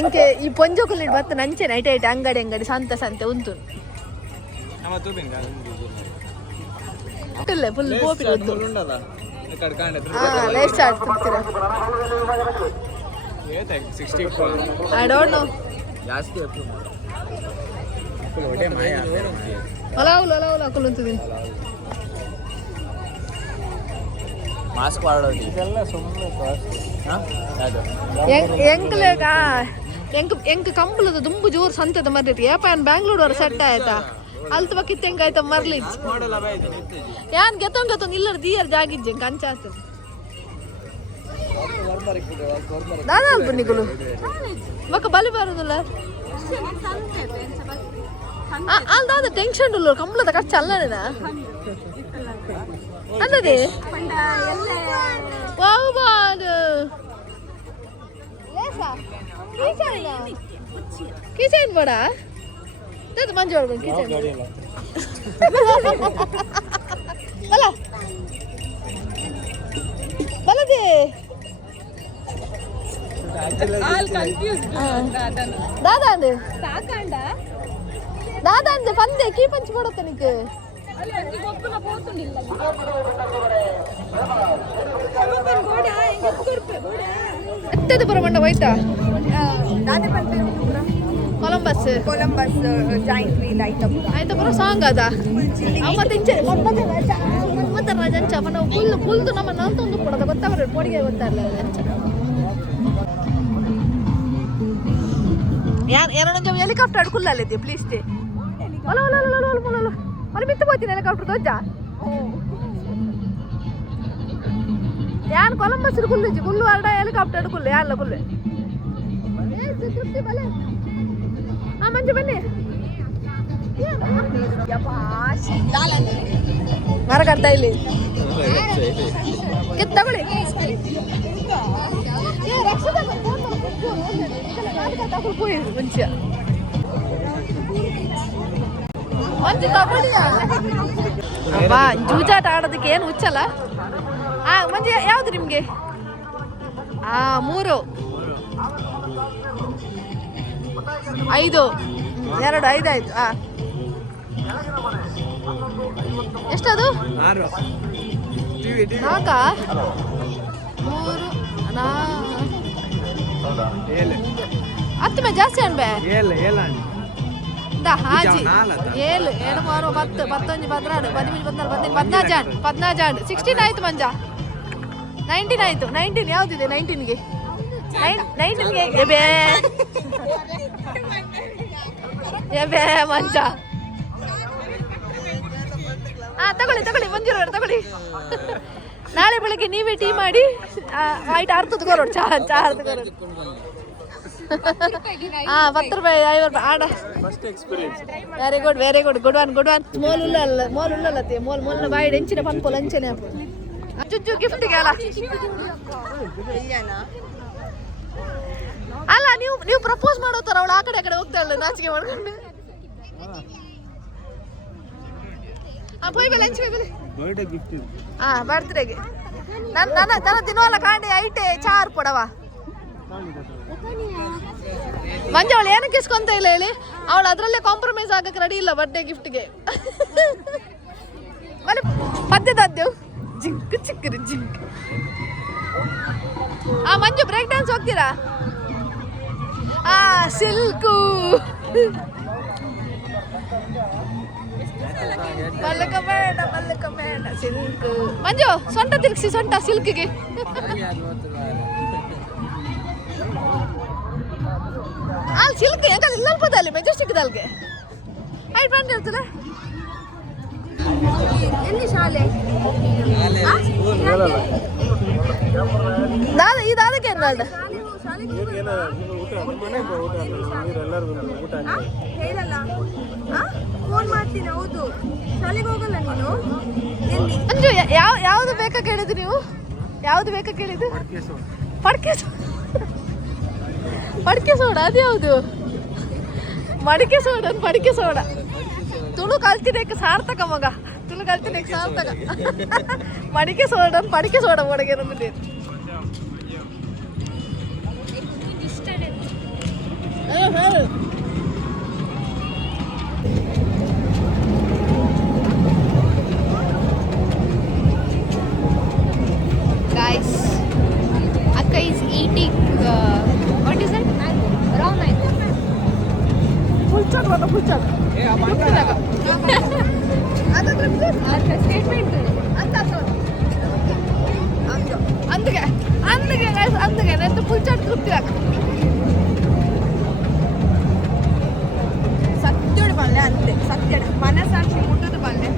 ಇಂಕೆ ಈ ಪೊಂಜೋಕಲ್ಲಿ ಮತ್ತೆ ನಂಚೆ ಐಟೈಟ್ ಅಂಗಡಿ ಸಂತೆ ಉಂಟು full Gopi I don't know ಹೊಲ ಕುಲುಂತದಿ ಮಾಸ್ಕ್ ಮಾಡೋದು ಇದೆಲ್ಲ ಸುಮ್ಮನೆ ಎಂಕ್ ಕಂಬಳದ ದುಂಬು ಜೋರು ಸಂತದ ಮರ್ದೈತಿ ಏಪಾನ್ ಬ್ಯಾಂಗ್ಳೂರ್ ಸೆಟ್ ಆಯ್ತಾ ಅಲ್ತ ಬಕ್ಕಿತ್ತ ಹೆಂಗಾಯ್ತ ಮರ್ಲಿಜ್ ಯಾನ್ ಗೆತ್ತೊಂಗ್ ಇಲ್ಲರ ದಿಯರ್ ಜಾಗಿಜ್ಜೆ ಕಂಚಾತ ದಾದಾ ಅಲ್ಪ ನಿಗುಲು ಬಕ್ಕ ಬಲಿ ಬಾರುದಿಲ್ಲ ಅಲ್ ದಾದ ಟೆನ್ಷನ್ ಉಳ್ಳ ಕಂಬಳದ ಕಚ್ಚ ಅಲ್ಲನೇನಾ ಅನ್ನದೇ ಕಿಚನ್ ಬಡ ಮಂಜು ಹೊಡ್ಕೊಂಡು ಕಿಚನ್ ಬಲದೆ ದಾದಾ ಅಂದೆ ಪಂದೆ ಕೀ ಪಂಚ್ ಕೊಡತ್ತ ನಿಕ್ ಎತ್ತದ ಬರಮಂಡ ಹೋಯ್ತಾ ಕೊಲಂಬಸ್ ಜಾಯಿಂಟ್ ವೀಲ್ ಆಯ್ತಾ ಬರೋ ಸಾಂಗ್ ಅದ ಮತ್ತೆ ರಾಜಂಚ ನಾವು ಫುಲ್ದು ನಮ್ಮ ನಂತೊಂದು ಕೊಡೋದ ಗೊತ್ತಾಗ್ರೆ ಪೋಡಿಗೆ ಗೊತ್ತಾಗಲ್ಲ ಎರಡೊಂದು ಹೆಲಿಕಾಪ್ಟರ್ ಅಡ್ಕುಲ್ಲಲ್ಲಿದ್ದೆ ಪ್ಲೀಸ್ ಡೇ ಅಲ್ಲಿ ಬಿತ್ತು ಹೋಗ್ತೀನಿ ಹೆಲಿಕಾಪ್ಟರ್ ದೊಜ್ಜ ಯಾನ್ ಕೊಲಂಬಸ್ ಕುಲ್ಲು ಕುಲ್ಲು ಅರ್ಡ ಹೆಲಿಕಾಪ್ಟರ್ ಕುಲ್ಲು ಯಾನ್ಲ ಕುಲ್ಲು ಮಂಜು ಬನ್ನಿ ಮರ ಕಟ್ತಾ ಇಲ್ಲಿ ತಗೊಳ್ಳಿ ಜೂಜಾಟ ಆಡೋದಕ್ಕೆ ಏನು ಹುಚ್ಚಲ್ಲ ಮಂಜು ಯಾವ್ದು ನಿಮ್ಗೆ 3 5 2 5 ಆಯ್ತು ಎಷ್ಟದು 4 ಹತ್ತು ಮೇ ಜಾಸ್ತಿ ಅನ್ಬೇ ಹಾಜಿ 7 6 10 11 12 13 14 15 16 ಆಯ್ತು ಮಂಜ 19 ಆಯ್ತು 19 ಯಾವ್ದಿದೆ 19ಗೆ 19ಗೆ ಎಬೆ ಮಂಜ ತಗೊಳ್ಳಿ ಮಂಜೂರವ್ರು ತಗೊಳ್ಳಿ ನಾಳೆ ಬೆಳಗ್ಗೆ ನೀವೇ ಟೀ ಮಾಡಿ ಆಯ್ತು ಅರ್ಥದ ಕೊರೋಡು ಚಾ ಅರ್ಧ ಕೊರೋಡು ಹಾಂ 10 ರೂಪಾಯಿ 50 ರೂಪಾಯಿ ಆಡ first experience very good good one ಮೋಲುಲ್ಲತ್ತೆ ಮೋಲ್ನ ಬಾಯಿ ಹೆಂಚಿನ ಪಂಪು ಲಂಚನೆ ಚುಚ್ಚು ಗಿಫ್ಟಿಗೆ ಅಲ್ಲ ನೀವು ಪ್ರಪೋಸ್ ಮಾಡೋತಾರ ಅವಳು ಆ ಕಡೆ ಹೋಗ್ತಾ ಇಲ್ಲ ನಾಚಿಕೆ ಮಾಡ್ಕೊಂಡು పోయి లంచ్ పోయి ಬರ್ಡೇ ಗಿಫ್ಟ್ ಇದು ಬರ್ತ್ಡೇಗೆ ನನ್ನ ದಿನವಲ್ಲ ಕಾಂಡಿ ಐಟೆ ಚಾರ್ ಕೊಡವಾ ಮಂಜು ಅವಳು ಏನಕ್ಕೆ ಇಸ್ಕೊಂತ ಇಲ್ಲ ಹೇಳಿ ಅವಳು ಅದರಲ್ಲೇ ಕಾಂಪ್ರಮೈಸ್ ಆಗಕ್ಕೆ ರೆಡಿ ಇಲ್ಲ ಬರ್ಡೇ ಗಿಫ್ಟ್ಗೆ ಮನೆ ಪದ್ಯದದ್ದು ಜಿಂಕ್ ಚಿಕ್ಕರಿ ಜಿಂಕ್ ಮಂಜು ಬ್ರೇಕ್ ಡ್ಯಾನ್ಸ್ ಹೋಗ್ತೀರಾ ಸಿಲ್ಕು ಮಲ್ಲಕ ಬೇಡ ಸಿಲ್ಕ್ ಮಂಜು ಸೊಂಟ ತಿರ್ಗಿಸಿ ಸೊಂಟ ಸಿಲ್ಕ್ಗೆ ಅಲ್ಲಿ ಸಿಲ್ಕ್ ಯಾಕಂದ್ರೆ ಇಲ್ಲಲ್ಪದಲ್ಲಿ ಮೆಜೆಸ್ಟಿಕ್ ದಲ್ಗೆ ಐಟ್ ಬಂದು ಹೇಳ್ತಲ್ಲ ಎಲ್ಲಿ ಶಾಲೆ ದಾದ ಈ ದಾದಕ್ಕೆ ಏನು ಅಲ್ಲ ಹೇಳಲ್ಲ ಫೋನ್ ಮಾಡ್ತೀನಿ ಹೌದು ಶಾಲೆಗೆ ಹೋಗಲ್ಲ ನೀನು ಎಲ್ಲಿ ಮಂಜು ಯಾವ್ದು ಬೇಕಾ ಕೇಳಿದ್ದು ನೀವು ಯಾವ್ದು ಬೇಕಾ ಕೇಳಿದ್ದು ಪಡಿಕೆ ಸೋಡ ಅದು ಯಾವುದು ಪಡಿಕೆ ಸೋಡ ತುಳು ಕಲ್ತಿದ್ದಕ್ಕೆ ಸಾರ್ಥಕ ಮಗ ತುಳು ಕಲ್ತಿದ್ದಕ್ಕೆ ಸಾರ್ಥಕ ಪಡಿಕೆ ಸೋಡ ಒಳಗೆ ನಮ್ಮಲ್ಲಿ Guys, Akka is eating what is it? Wrong night. Full chat. Statement. అందుకే నేను full chat తృప్తి సత్యుడు పల్లె అంతే సత్యుడు మనసాక్షి ముట్టదు పల్లె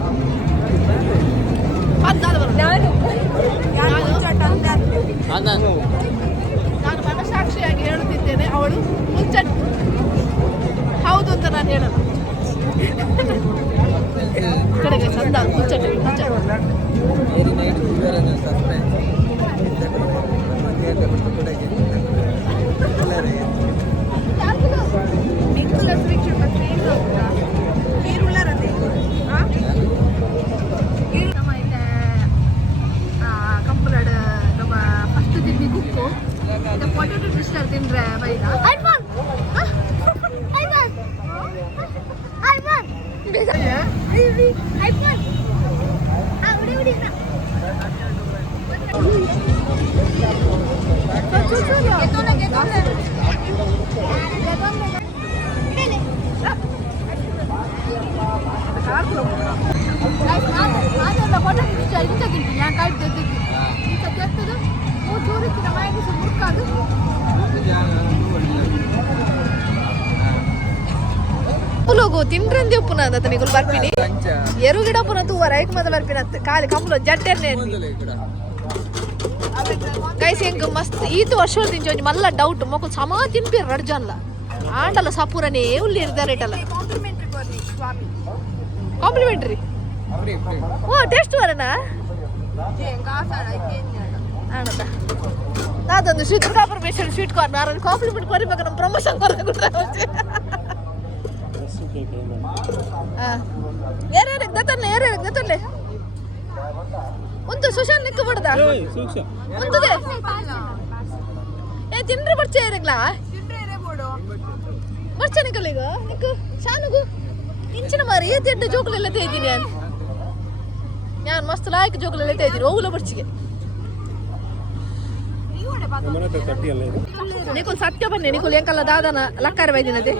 ನಾನು ಮನಸಾಕ್ಷಿಯಾಗಿ ಹೇಳುತ್ತಿದ್ದೇನೆ ಅವಳು ಮುಚ್ಚಟ್ ಹೌದು ಅಂತ ನಾನು ಹೇಳಲ್ಲ ಕಡೆಗೆ ಚಂದ ಮುಚ್ಚಟ್ పొటాటో ట్విస్టర్ తినరా బయట ഞാൻ കഴിച്ചത് ചോദിക്കുന്ന ഭയങ്കര മുറുക്കാത് ಪುಲೋಗು ತಿಂಡ್ರಂದಿ ಉಪ್ಪುನಂದ ತನಿಗುಲು ಬರ್ಪಿನಿ ಎರುಗಿಡ ಪುನ ತೂವರ ಐಕ್ ಮದ ಬರ್ಪಿನತ್ ಕಾಲಿ ಕಂಬುಲು ಜಟ್ಟೆರ್ನೆ ಗೈಸ್ ಹೆಂಗ್ ಮಸ್ತ್ ಈತು ವರ್ಷ ತಿಂಚಿ ಮಲ್ಲ ಡೌಟ್ ಮಕ್ಕಳು ಸಮಾ ತಿನ್ಪಿರ್ ರಡ್ಜನ್ಲ ಆಂಡಲ ಸಪೂರನೇ ಉಲ್ಲಿ ಇರ್ದಾರೇಟಲ್ಲ ಕಾಂಪ್ಲಿಮೆಂಟರಿ ಓ ಟೇಸ್ಟ್ ವರನಾ ಆನಂದ ನಾದೊಂದು ದುರ್ಗಾ ಪರಮೇಶ್ವರಿ ಸ್ವೀಟ್ ಕಾರ್ನರ್ ಅಲ್ಲಿ ಕಾಂಪ್ಲಿಮೆಂಟ್ ಕೊರಿಬೇಕು ನಮ್ಮ ಪ್ರಮೋಷನ್ ಕೊರಗುಟ್ರೆ ಏರೇರಕ್ಕೆ ದತ್ತನ್ಲೆ ಒಂದು ಸುಶಾನ್ ನಿಕ್ಕು ಬಿಡದ ಒಂದುದೆ ಏ ತಿನ್ರಿ ಬರ್ಚೆ ಏರಗ್ಲಾ ಬರ್ಚೆ ನಿಕ್ಕಲಿಗ ನಿಕ್ಕು ಶಾನುಗು ಇಂಚಿನ ಮಾರಿ ಏ ತಿಂಡ ಜೋಕುಲೆಲ್ಲ ತೇದಿನಿ ನಾನು ಮಸ್ತ್ ಲಾಯಕ್ ಜೋಕುಲೆಲ್ಲ ತೇದಿನಿ ಹೋಗುಲ ಬರ್ಚಿಗೆ ನಿಕುಲ್ ಸತ್ಯ ಬನ್ನಿ ನಿಕುಲ್ ಎಂಕಲ್ಲ ದಾದನ ಲಕ್ಕಾರ ಬೈದಿನದೆ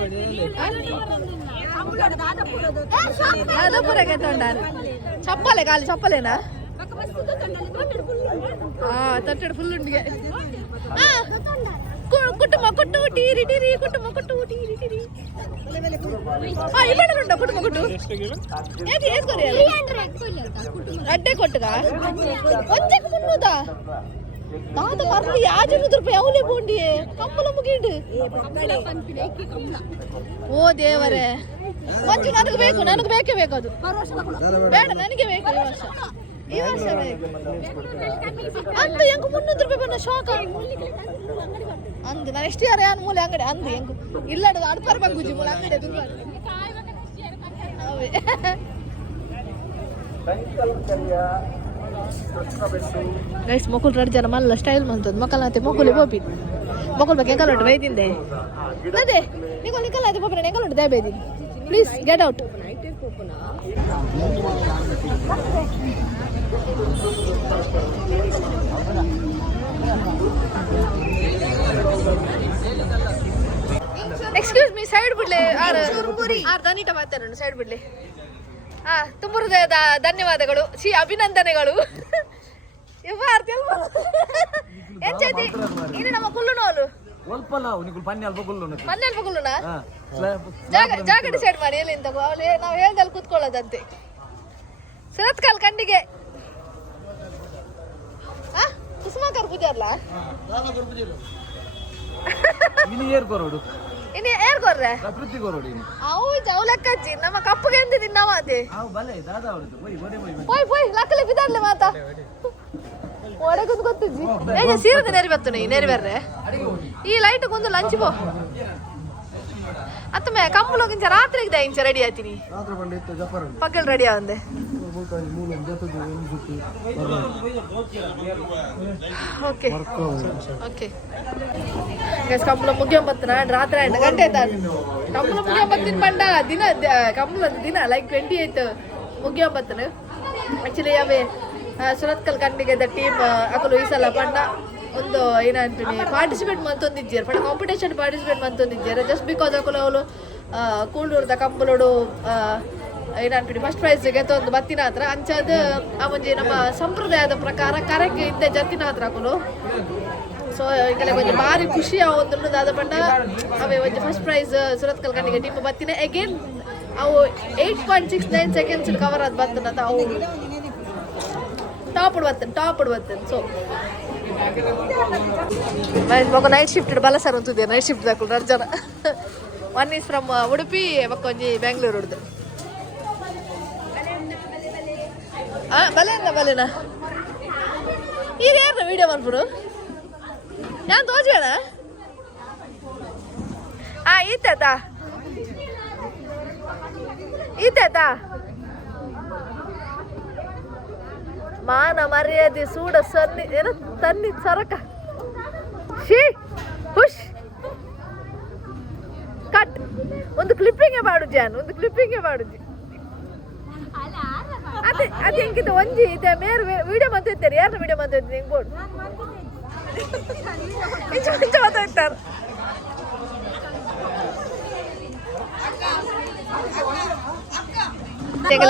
ಪುರಗೆ ತೊಂಡ ಚಪ್ಪಲೆ ಖಾಲಿ ಚಪ್ಪಲೇನಾ ತಟ್ಟೆಡು ಫುಲ್ ಉಂಡಿಗೆ ಕುಟುಂಬ ಕುಟ್ಟು ಟೀರಿ ಟೀರಿ ಕುಟುಂಬ ಕುಟ್ಟು ಟೀರಿ ಟೀರಿ ಇವೆಲ್ಲ ಕುಟುಂಬ ಕುಟ್ಟು ಅಡ್ಡೆ ಕೊಟ್ಟಗ ಒಂಚಕ್ಕೆ ಮುನ್ನೂದ ತಾತ ಮರಳಿ ₹500 ಅವಲೇ ಬೋಂಡಿ ಕಂಬಳ ಮುಗಿಂಡು ಓ ದೇವರೇ ಮಂಜು ನನಗೆ ಬೇಕು ನನಗೆ ಬೇಕೇ ಬೇಕು ಅದು ಬೇಡ ನನಗೆ ಬೇಕು ಈ ವರ್ಷ ಬೇಕು ಅಂದು ಹೆಂಗ್ ₹300 ಬಂದ ಶಾಕ್ ಅಂದು ನಾನು ಎಷ್ಟು ಯಾರು ಯಾರು ಮೂಲೆ ಅಂಗಡಿ ಅಂದು ಹೆಂಗು ಇಲ್ಲ ಅಡ್ಪಾರ ಬಗ್ಗುಜಿ ಮೂಲೆ ಅಂಗಡಿ ಅದು ಗೈಸ್ ಮೊಕುಲ್ ರಡ್ ಜನ ಮಲ್ಲ ಸ್ಟೈಲ್ ಮಂತದ್ದು ಮಕ್ಕಳಂತೆ ಮೊಕುಲೆ ಬೋಪಿ ಮೊಕುಲ್ ಬಗ್ಗೆ ಎಂಕಲ್ ಉಂಟು ಬೈದಿಂದೆ ಅದೇ ನಿಕಲ್ ನಿಕಲ್ ಅದೇ ಬೋಪಿ ಎಂಕಲ್ ಉಂಟು ದೇ ಬೈದಿನಿ please get out excuse me side ಬಿಡ್ಲೆ ಆರ್ ದನಿಟ ಮಾತಾಡೋಣ ಸೈಡ್ ಬಿಡ್ಲೆ ತುಂಬ ಹೃದಯದ ಧನ್ಯವಾದಗಳು ಅಭಿನಂದನೆಗಳು ಎಂಚೈತಿ ಇನ್ನು ನಮ್ಮ ಕುಲ್ಲುನೋಲು ಪನ್ನೆಲ್ಪ ಕುಲ್ಲುನ ಜಾಗ ಡಿಸೈಡ್ ಮಾಡಿ ಎಲ್ಲಿಂದ ಅವಳು ನಾವು ಹೇಳ್ದಲ್ಲಿ ಕೂತ್ಕೊಳ್ಳೋದಂತೆ ಸುರತ್ಕಲ್ ಕಂಡಿಗೆ ಕುಸುಮಾಕರ್ ಪೂಜೆ ಅಲ್ಲ ಇನ್ನು ಏರ್ ಕೊರ್ರೆ ಅವು ಜವಲಕ್ಕಚ್ಚಿ ನಮ್ಮ ಕಪ್ಪಗೆ ಎಂದಿದ್ದೀನಿ ನಾವು ಅದೇ ಪೋಯ್ ಲಕ್ಕಲೆ ಬಿದ್ದಾರ್ಲೆ ಮಾತಾ ಒಡಗುದು ಗೊತ್ತಿದ್ದಿ ಏನ ಸೀರೆ ನೆರಿ ಬತ್ತು ನೀ ನೆರಿ ಬರ್ರೆ ಈ ಲೈಟ್ ಗೊಂದು ಲಂಚ್ ಬೋ ಅತ್ತಮೆ ಕಂಬಳೋಗಿಂಚ ರಾತ್ರಿಗೆ ಇಂಚ ರೆಡಿ ಆಯ್ತೀನಿ ಪಕ್ಕಲ್ ರೆಡಿ ಆವಂದೆ ಓಕೆ ಓಕೆ ಕಂಬಳ ಮುಗಿಯೊಂಬತ್ತನ ರಾತ್ರಿ 2 ಗಂಟೆ ಆಯ್ತು ಕಂಬಳ ಮುಗಿಯೊಂಬತ್ತಿನ ಪಂಡ ದಿನ ಕಂಬಳದ ದಿನ ಲೈಕ್ 28 ಮುಗಿಯೊಂಬತ್ತನ ಆಕ್ಚುಲಿ ಅವೇ ಸುರತ್ಕಲ್ ಕಂಡಿಗೆದ ಟೀಮ್ ಅಕಲು ಈ ಸಲ ಪಂಡ ಒಂದು ಏನಂತೀನಿ ಪಾರ್ಟಿಸಿಪೇಟ್ ಮಂತೊಂದಿದ್ದೀರ ಪಂಡ ಕಾಂಪಿಟೇಷನ್ ಪಾರ್ಟಿಸಿಪೇಟ್ ಮಂತೊಂದಿದ್ದೀರ ಜಸ್ಟ್ ಬಿಕಾಸ್ ಅಕಲು ಅವಳು ಕೂಳೂರ್ದ ಕಂಬಳೋಡು ಏನನ್ಬಿಡಿ ಫಸ್ಟ್ ಪ್ರೈಸ್ ಗೆತ್ತೊಂದು ಬತ್ತಿನ ಹತ್ರ ಅಂಚದ ಆ ಒಂಜಿ ನಮ್ಮ ಸಂಪ್ರದಾಯದ ಪ್ರಕಾರ ಕರೆಕ್ಟ್ ಇದ್ದೆ ಜತ್ತಿನ ಹತ್ರ ಹಾಕಲು ಸೊ ಈಗಲೇ ಒಂದು ಭಾರಿ ಖುಷಿ ಒಂದು ಅದ ಪಂಡ ಅವೇ ಒಂದು ಫಸ್ಟ್ ಪ್ರೈಸ್ ಸುರತ್ಕಲ್ ಕಂಡಿಗೆ ಟೀಮ್ ಬತ್ತಿನ ಅಗೇನ್ ಅವು 8.69 ಸೆಕೆಂಡ್ಸ್ ಕವರ್ ಅದು ಬತ್ತನ ಅವು ಟಾಪ್ ಬತ್ತನ್ ಸೊ ಮಗ ನೈಟ್ ಶಿಫ್ಟ್ ಬಲ ಸರ್ ಅಂತಿದ್ದೆ ನೈಟ್ ಶಿಫ್ಟ್ ಹಾಕೊಂಡು ಅರ್ಜನ 1 is from ಉಡುಪಿ ಮಕ್ಕೊಂಜಿ ಬೆಂಗಳೂರು ಹುಡ್ದು ಬಲೆನ ಈಗ ಯಾರ ವಿಡಿಯೋ ಮಾಡ್ಬಿಡು ನಾನು ತೋಚ್ಬೇಡ ಈತಾಯ್ತಾ ಮಾನ ಮರ್ಯಾದೆ ಸೂಡ ಸನ್ನಿ ಏನು ತನ್ನಿ ಸರಕ ಶೀ ಹುಷ್ ಕಟ್ ಒಂದು ಕ್ಲಿಪ್ಪಿಂಗೇ ಮಾಡು ಜಾನ್ ಒಂದು ಕ್ಲಿಪ್ಪಿಂಗೇ ಮಾಡುಜಿ ಅದೇ ಅದೇ ಹೆಂಗಿತ್ತು ಒಂಜಿ ಇದೆ ಮೇರು ವಿಡಿಯೋ ಮಾಡ್ತಿರ್ತಾರೆ ಯಾರನ್ನ ವಿಡಿಯೋ ಮಾಡ್ತಿರ್ತೀನಿ ಹೆಂಗೆ ಬೋರ್ಡು ಇಂಚ ಮಾತಾಡ್ತಾರೆ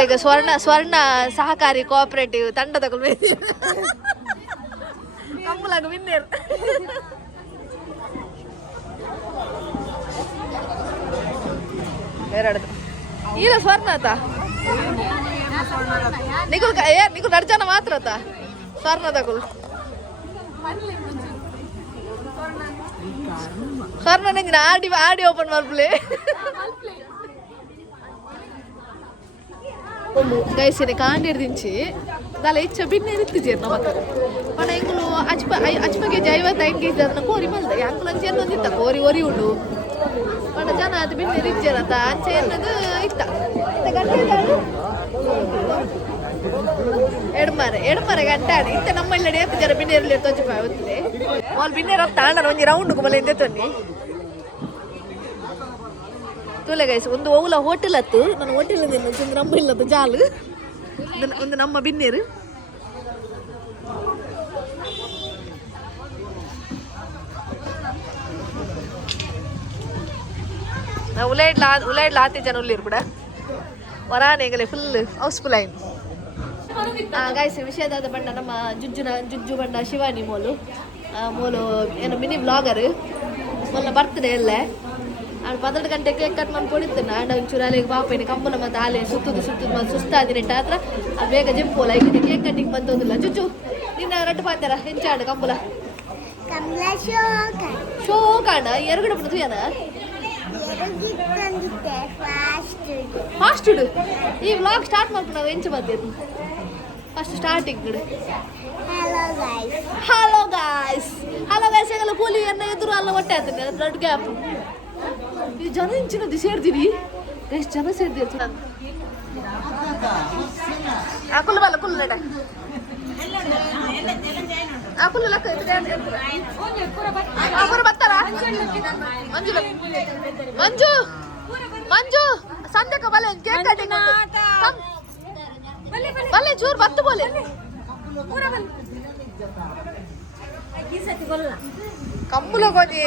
ಈಗ ಸ್ವರ್ಣ ಸಹಕಾರಿ ಕೋಆಪರೇಟಿವ್ ತಂಡದ ಕಂಬಲಾಗ ವಿನ್ನರ್ ಎರಡು ಇಲ್ಲ ಸ್ವರ್ಣ ಆತ ನಿಖುಲ್ ನಡ್ಜನ ಮಾತ್ರ ಆತ ಸ್ವರ್ಣ ತಗೊಳ್ ಸ್ವರ್ಣ ನಂಜಿನ ಆಡಿ ಓಪನ್ ಮಾಡ್ಬಿಳೆ ಗೈಸಿನ ಕಾಂಡಿರ್ದಿಂಚಿ ದಾಲ ಹೆಚ್ಚ ಭಿನ್ನ ಇರುತ್ತಿದ್ದೀರಿ ನಮ್ಮ ಹತ್ರ ಪಣ ಎಂಗುಲು ಅಚ್ಮಗೆ 55 ಕೆಜಿ ಅದನ್ನ ಕೋರಿ ಮಲ್ದ ಅಂಕುಲ್ ಅಂಚೆ ಅನ್ನೊಂದಿತ್ತ ಕೋರಿ ಒರಿ ಉಂಡು ಪಣ ಜನ ಅದು ಭಿನ್ನ ಇರಿಜ್ಜನಂತ ಅಂಚೆ ಅನ್ನೋದು ಇತ್ತ ಎಡಮರೆ ಗಂಟೆ ಆಡಿ ಇತ್ತ ನಮ್ಮಲ್ಲಿ ಎತ್ತು ಜನ ಭಿನ್ನ ಇರಲಿ ತೊಂಚಿ ಹೊತ್ತಿದೆ వాళ్ళు ಭಿನ್ನ ತಾಂಡ ಒಂಜಿ ರೌಂಡ್ ಮಲ್ಲ ಎಂದೆ ತೊನ್ನಿ ತೂಲೆ ಗೈಸ್ ಒಂದು ಓಲ ಹೋಟೆಲ್ ಹತ್ತು ನಾನು ಹೋಟೆಲ್ ಒಂದು ನಮ್ಮ ಇಲ್ಲದ ಜಾಲು ಒಂದು ನಮ್ಮ ಬಿನ್ನೇರು ಉಲಾಯ್ಡ್ಲ ಆತಿ ಜನ ಉಲ್ಲಿರು ಕೂಡ ವರಾನೆಗಲೆ ಫುಲ್ ಹೌಸ್ಫುಲ್ ಆಯ್ತು ಗೈಸ್ ವಿಷಯದಾದ ಬಣ್ಣ ನಮ್ಮ ಜುಜ್ಜು ಬಣ್ಣ ಶಿವಾನಿ ಮೋಲು ಮೂಲು ಏನು ಮಿನಿ ಬ್ಲಾಗರ್ ಮೊನ್ನೆ ಬರ್ತಡೆ ಎಲ್ಲ ನಾನು 12 ಗಂಟೆ ಕೇಕ್ ಕಟ್ ಮಾಡಿ ಕೊಡಿದ್ದೇನೆ ಆಂಡ ಒಂಚೂರು ಅಲ್ಲಿಗೆ ಪಾಪೇನೆ ಕಂಬನ ಮತ್ತು ಹಾಲೆ ಸುತ್ತುದು ಮತ್ತು ಸುಸ್ತಾದಿನ ಹತ್ರ ಅದು ಬೇಗ ಜಿಂಪೋಲ ಈಗ ಕೇಕ್ ಕಟ್ಟಿಂಗ್ ಬಂದೋದಿಲ್ಲ ಚುಚ್ಚು ನಿನ್ನ ರಟ್ಟು ಪಾತಾರ ಹೆಂಚಾಡು ಕಂಬಲ ಶೋ ಕಾಣ ಎರಡು ಬಿಡ್ತೀಯನ ಫಾಸ್ಟ್ ಇಡು ಈ ವ್ಲಾಗ್ ಸ್ಟಾರ್ಟ್ ಮಾಡ್ಕೊಂಡು ನಾವು ಹೆಂಚು ಬಂದಿದ್ದು ಫಸ್ಟ್ ಸ್ಟಾರ್ಟಿಂಗ್ ಇಡು ಹಲೋ ಗಾಯ್ಸ್ ಆಗಲ್ಲ ಕೂಲಿ ಅನ್ನ ಎದುರು ಅಲ್ಲ ಹೊಟ್ಟೆ ಆಗ್ತದೆ ಅದು ದೊಡ್ಡ ಗ್ಯಾಪ್ ಈ ಜನ ಇಂಚಿನದ್ದು ಸೇರ್ತೀರಿ ಎಷ್ಟು ಜನ ಸೇರ್ತೀರಿ ಕುಲ್ಲು ಬಲ್ಲ ಕುಲ್ಲು ನಟ ಕುಲ್ಲು ಲೆಕ್ಕ ಅವರು ಬರ್ತಾರ ಮಂಜು ಮಂಜು ಮಂಜು ಸಂಜೆಕ ಬಲೆ ಕೇಕ್ ಕಟಿಂಗ್ ಬಲ್ಲೆ ಚೂರು ಬತ್ತು ಬೋಲೆ ಕಂಬುಲ ಗೋದಿ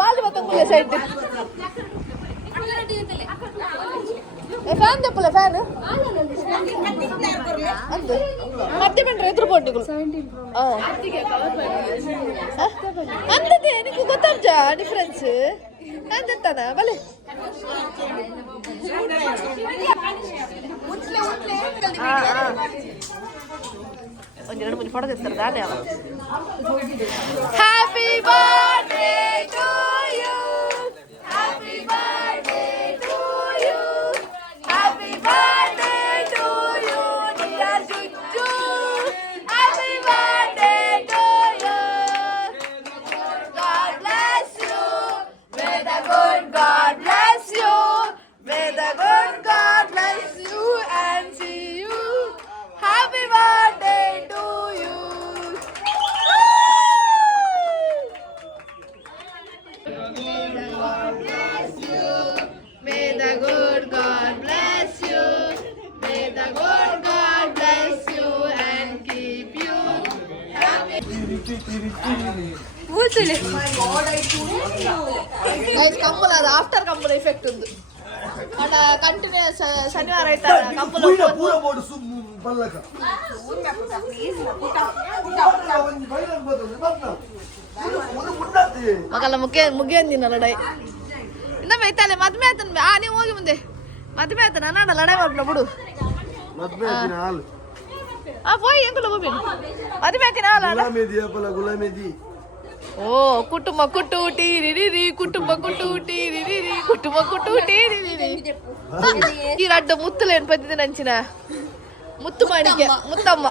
ಬಾಲಿ ಬತ್ತಂಗುಲೆ ಸೈಡ್ ಫ್ಯಾನ್ ತೆಪ್ಪಲ್ಲ ಫ್ಯಾನ್ ಅಂದು ಮತ್ತೆ ಬಂದ್ರೆ ಎದುರು ಬೋರ್ಡಿಗಳು ಅಂತದೇ ನಿಮಗೆ ಗೊತ್ತಾಗ್ಜ ಡಿಫ್ರೆನ್ಸ್ ಅಂತಾನ ಬಲೆ ಒಂದೆರಡು ಮುಂದೆ ಫೋಟೋ ತೆಗ್ತಾರೆ ದಾನೆ ಅವ happy birthday to you happy birthday to you happy birthday to you dear ಜುಜ್ಜು happy birthday to you God bless you may the good God bless you may the good God bless you and see you happy birthday to you may the good God bless you may the good God bless you and keep you happy guys Kambala ಅದು ಆಫ್ಟರ್ ಕಂಬಲ ಎಫೆಕ್ಟ್ ಉಂಟು ಅಣ್ಣ ಕಂಟಿನ್ಯೂಸ್ ಶನಿವಾರ ಆಯ್ತಾ ಕಂಬಲ ಮಗಲ್ಲ ಮುಗಿಯಂದಿನ ಲಡಾಯಿ ಇನ್ನೊಮ್ಮೆ ಐತಲ್ಲ ಮದ್ಮೆ ಆಯ್ತಾನ ನೀವು ಹೋಗಿ ಮುಂದೆ ಮದ್ಮೆ ಆಯ್ತಾನ ನಾಡ ಲಡಾಯಿ ಮಾಡ್ಬಿಡ ಬಿಡು పోయి ఎంకులో గోపి అది మేతినాలా ಗುಲಾಮೇದಿ ఓ కుటుంబ కుట్టూటి రిరి కుటుంబ కుట్టూటి రిరి కుటుంబ కుట్టూటి రిరి ఈ రడ్డ ముత్తులేని పద్ది నంచిన ముత్తు మాణిక్య ముత్తమ్మ